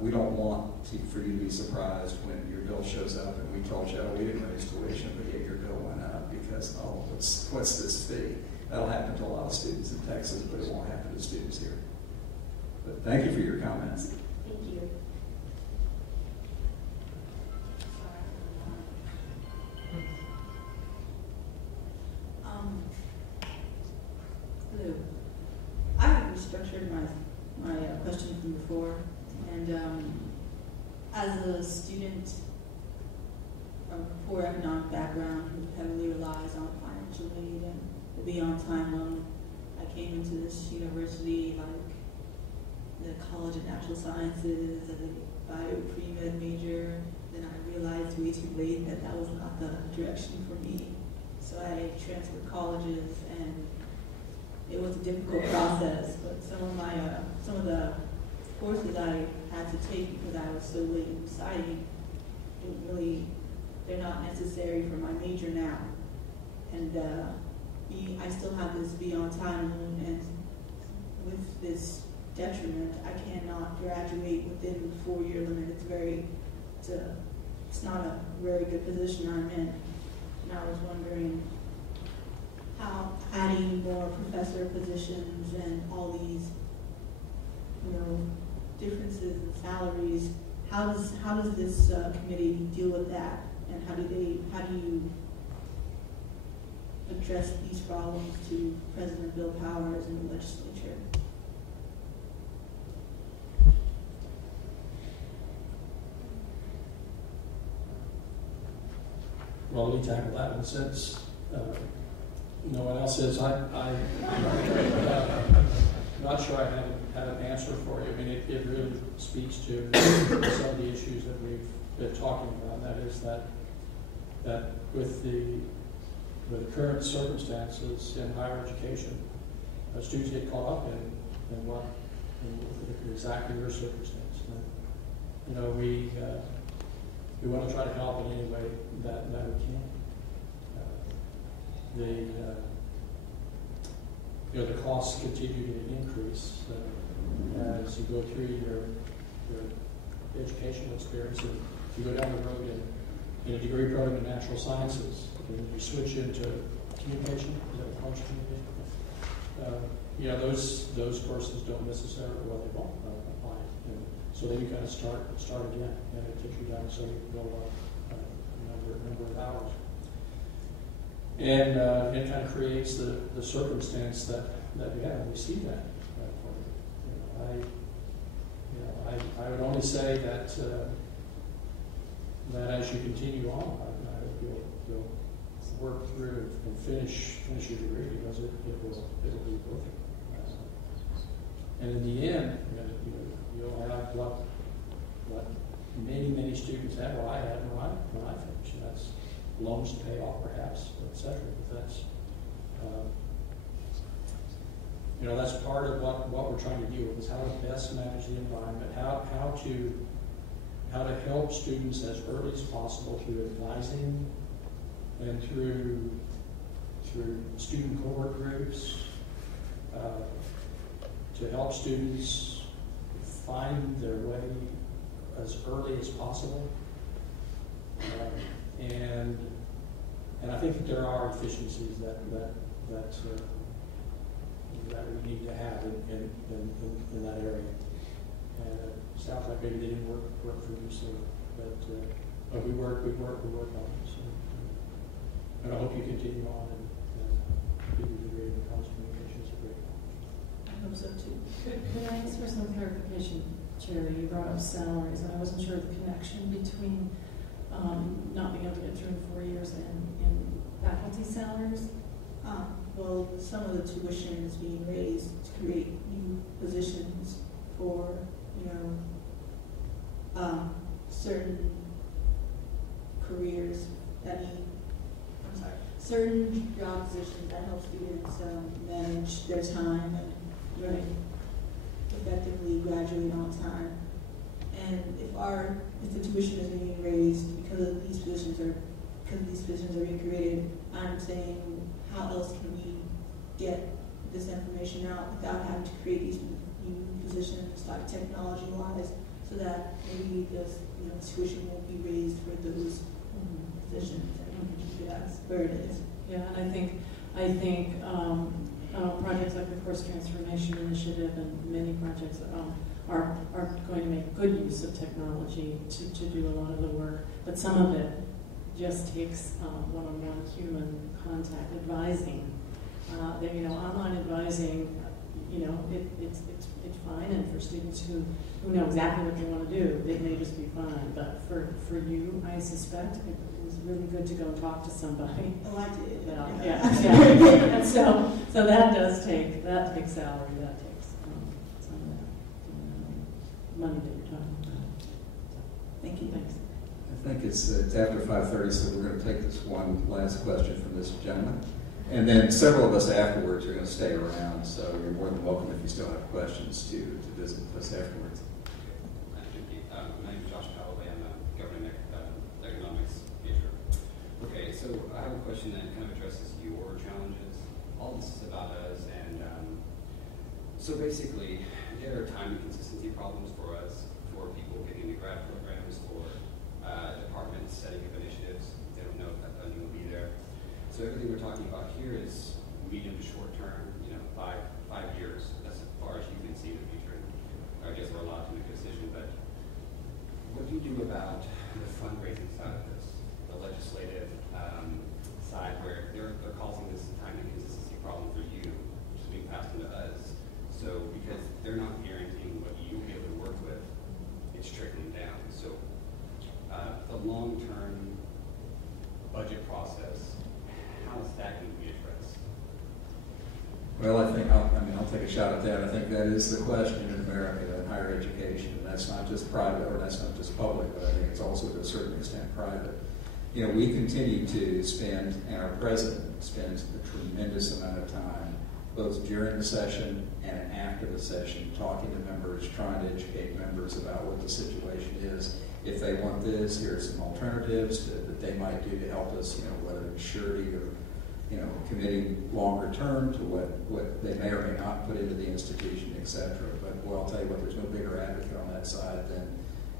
We don't want for you to be surprised when your bill shows up and we told you, oh, we didn't raise tuition, but yet your bill went up because, oh, what's this fee? That'll happen to a lot of students in Texas, but it won't happen to students here. But thank you for your comments. Thank you. answered my question from before. And as a student from a poor economic background who heavily relies on financial aid and the Be On Time loan, I came into this university like the College of Natural Sciences as a bio pre-med major. Then I realized way too late that that was not the direction for me. So I transferred colleges, and it was a difficult process. But some of the courses I had to take because I was so late in deciding, they're not necessary for my major now. And I still have this Be On Time loan, and with this detriment, I cannot graduate within the 4-year limit. It's not a very good position I'm in. And I was wondering how adding more professor positions and all these, differences in salaries, how does this committee deal with that? And how do you address these problems to President Bill Powers and the legislature? Well, let me tackle that one since no one else is. I'm not sure I have an answer for you. I mean, it really speaks to some of the issues that we've been talking about. And that is that with the current circumstances in higher education, students get caught up in exactly your circumstance. And, we want to try to help in any way that we can. The costs continue to increase as you go through your educational experience. And you go down the road in a degree program in natural sciences, and you switch into communication. Is that college communication? Those courses don't necessarily, they won't apply. So then you kind of start again, and it takes you down so you can go a number of hours. And it kind of creates the circumstance that we have, and we see that. I would only say that as you continue on, I hope you'll work through and finish your degree, because it will be worth it. And in the end, you'll have what many students have, or I had when I finished. And that's loans to pay off, perhaps, etc. But that's part of what we're trying to deal with, is how to best manage the environment, how to help students as early as possible through advising and through student cohort groups, to help students find their way as early as possible. And I think that there are efficiencies that we need to have in that area. And it sounds like maybe they didn't work for you, but we work on it. So, and I hope you continue on and get your degree in college communications. I hope so too. Could I ask for some clarification, Chair? You brought up salaries, and I wasn't sure the connection between not being able to get through in 4 years and faculty salaries. Well, some of the tuition is being raised to create new positions for, certain careers certain job positions that help students manage their time and effectively graduate on time. And if the tuition is being raised because these positions are being created, I'm saying, how else can we get this information out without having to create these new positions, like technology-wise, so that maybe the tuition won't be raised for those positions and keep it as where it is. Yeah, and I think projects like the Course Transformation Initiative and many projects are going to make good use of technology to do a lot of the work, but some of it just takes one-on-one human contact, advising. Online advising it's fine, and for students who know exactly what they want to do, it may just be fine. But for you, I suspect it was really good to go and talk to somebody. Oh, I did. Yeah. And so that takes salary, that takes some of that money that you're talking about. Thank you. Thanks. I think it's after 5:30, so we're going to take this one last question from this gentleman. And then several of us afterwards are going to stay around, so you're more than welcome if you still have questions to visit with us afterwards. Thank you. My name is Josh Calloway. I'm a government economics major. Okay, so I have a question that kind of addresses your challenges. All this is about us, and so basically, there are time and consistency problems for us, for people getting into grad programs, for departments setting up initiatives. They don't know if that funding will be there. So everything we're talking about here is medium to short term, 5 years. That's as far as you can see in the future. I guess we're allowed to make a decision, but what do you do about the fundraising side of this, the legislative side, where they're causing this time and consistency problem for you, which is being passed on to us? So because they're not guaranteeing what you'll be able to work with, it's trickling down. So the long-term budget process, how is that going to be addressed? Well, I'll take a shot at that. I think that is the question in America in higher education. And that's not just private, or that's not just public, but I think it's also to a certain extent private. We continue to spend, and our president spends a tremendous amount of time, both during the session and after the session, talking to members, trying to educate members about what the situation is. If they want this, here are some alternatives that they might do to help us, whether it's surety or committing longer term to what they may or may not put into the institution, et cetera. But I'll tell you what, there's no bigger advocate on that side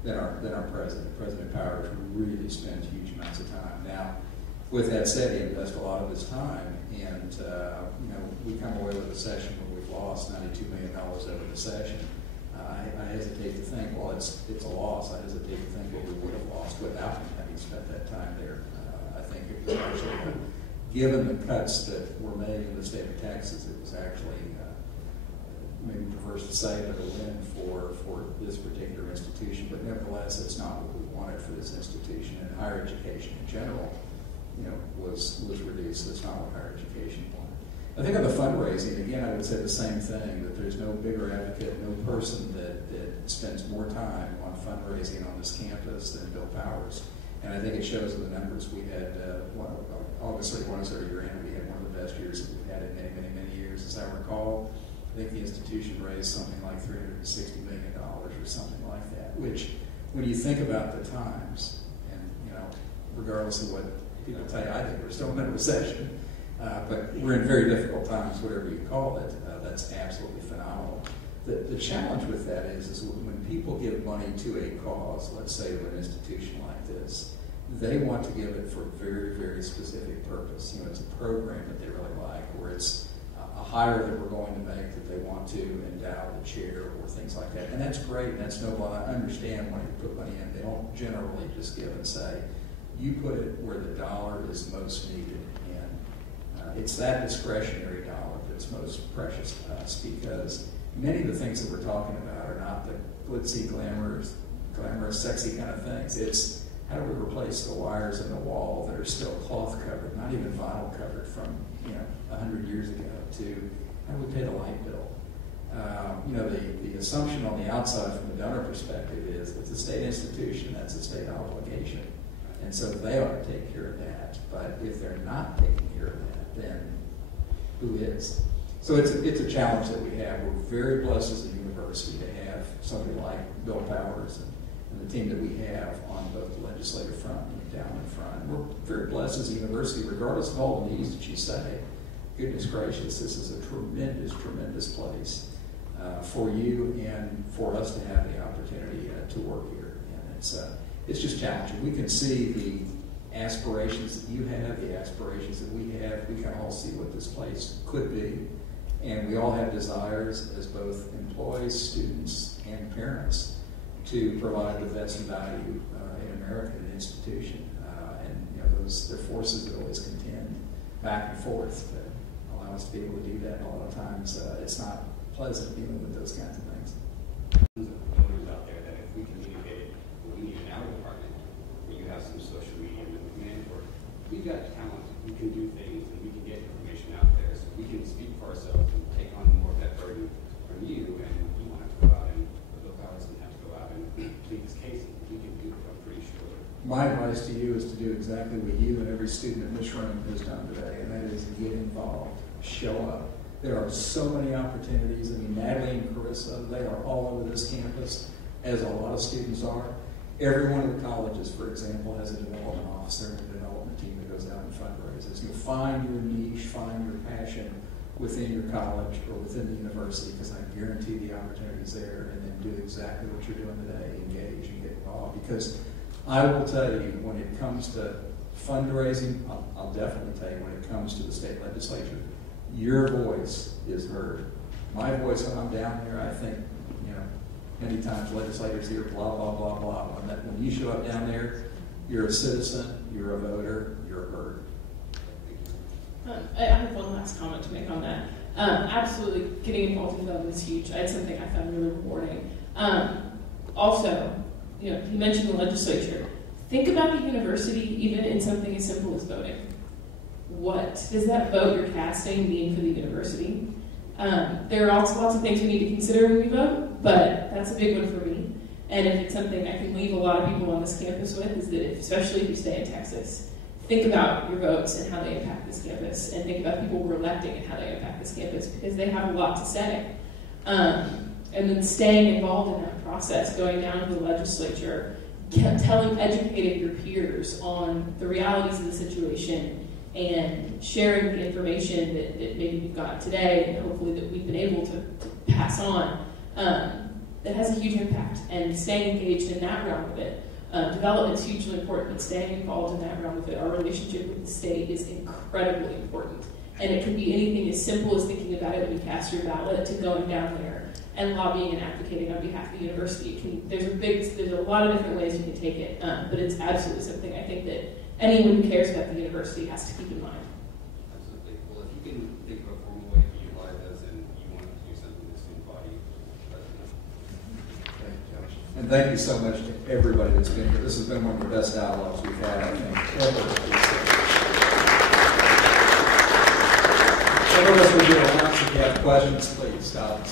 than our president. President Powers really spends huge amounts of time. Now, with that said, he invests a lot of his time, and we come away with a session where we've lost $92 million over the session. I hesitate to think, well, it's a loss. I hesitate to think what we would have lost without him having spent that time there. I think it was actually, given the cuts that were made in the state of Texas, it was actually, maybe perverse to say, but a win for this particular institution. But nevertheless, it's not what we wanted for this institution. And higher education in general, was reduced. That's not what higher education wanted. I think on the fundraising, again, I would say the same thing, that there's no bigger advocate, no person that spends more time on fundraising on this campus than Bill Powers. And I think it shows in the numbers. We had, August 31 is our year end. We had one of the best years that we've had in many, many, many years. As I recall, I think the institution raised something like $360 million or something like that, which, when you think about the times, and, regardless of what people tell you, I think we're still in a recession. But we're in very difficult times, whatever you call it. That's absolutely phenomenal. The challenge with that is when people give money to a cause, let's say to an institution like this, they want to give it for a very, very specific purpose. It's a program that they really like, or it's a hire that we're going to make that they want to endow the chair or things like that. And that's great, and that's noble. I understand when you put money in. They don't generally just give and say, you put it where the dollar is most needed. It's that discretionary dollar that's most precious to us, because many of the things that we're talking about are not the glitzy, glamorous, sexy kind of things. It's how do we replace the wires in the wall that are still cloth covered, not even vinyl covered from 100 years ago, to how do we pay the light bill? The assumption on the outside from the donor perspective is it's a state institution, that's a state obligation. And so they ought to take care of that. But if they're not taking care of that, then who is? So it's a challenge that we have. We're very blessed as a university to have somebody like Bill Powers and the team that we have on both the legislative front and the endowment front. And we're very blessed as a university, regardless of all the needs that you say. Goodness gracious, this is a tremendous, tremendous place for you and for us to have the opportunity to work here. And it's just challenging. We can see the aspirations that you have, the aspirations that we have. We can all see what this place could be. And we all have desires as both employees, students, and parents to provide the best value in America, an institution. They're forces that always contend back and forth to allow us to be able to do that. And a lot of times it's not pleasant dealing with those kinds of things. Donors out there that if we communicated, well, we need an hour department where you have some social media and demand for it. We've got talent, we can do things, and we can get information out there, so we can speak for ourselves and take on more of that burden from you, and you won't have to go out and look out and have to go out and plead this case. We can do it, I'm pretty sure. My advice to you is to do exactly what you and every student in this room has done today, and that is get involved, show up. There are so many opportunities. I mean, Natalie and Carissa, they are all over this campus, as a lot of students are. Every one of the colleges, for example, has a development officer and a development team that goes out and fundraises. You find your niche, find your passion within your college or within the university, because I guarantee the opportunity's there, and then do exactly what you're doing today, engage and get involved. Because I will tell you, when it comes to fundraising, I'll definitely tell you when it comes to the state legislature, your voice is heard. My voice when I'm down here, I think, many times legislators hear blah, blah, blah, blah. When you show up down there, you're a citizen, you're a voter, you're heard. I have one last comment to make on that. Absolutely, getting involved in development is huge. It's something I found really rewarding. Also, you mentioned the legislature. Think about the university, even in something as simple as voting. What does that vote you're casting mean for the university? There are also lots of things we need to consider when we vote, but that's a big one for me. And if it's something I can leave a lot of people on this campus with, is that especially if you stay in Texas, think about your votes and how they impact this campus, and think about people we're electing and how they impact this campus, because they have a lot to say. And then staying involved in that process, going down to the legislature, educating your peers on the realities of the situation, and sharing the information that maybe we've got today, and hopefully that we've been able to pass on, that has a huge impact. And staying engaged in that realm of it. Development is hugely important, but staying involved in that realm of it. Our relationship with the state is incredibly important. And it can be anything as simple as thinking about it when you cast your ballot, to going down there and lobbying and advocating on behalf of the university. There's a lot of different ways you can take it, but it's absolutely something I think that anyone who cares about the university has to keep in mind. Absolutely. Well, if you can think of a formal way to utilize this and you want to do something in the student body, let us know. Thank you, Josh. And thank you so much to everybody that's been here. This has been one of the best dialogues we've had, I think, ever. Some of us will do it once. If you have questions, please stop.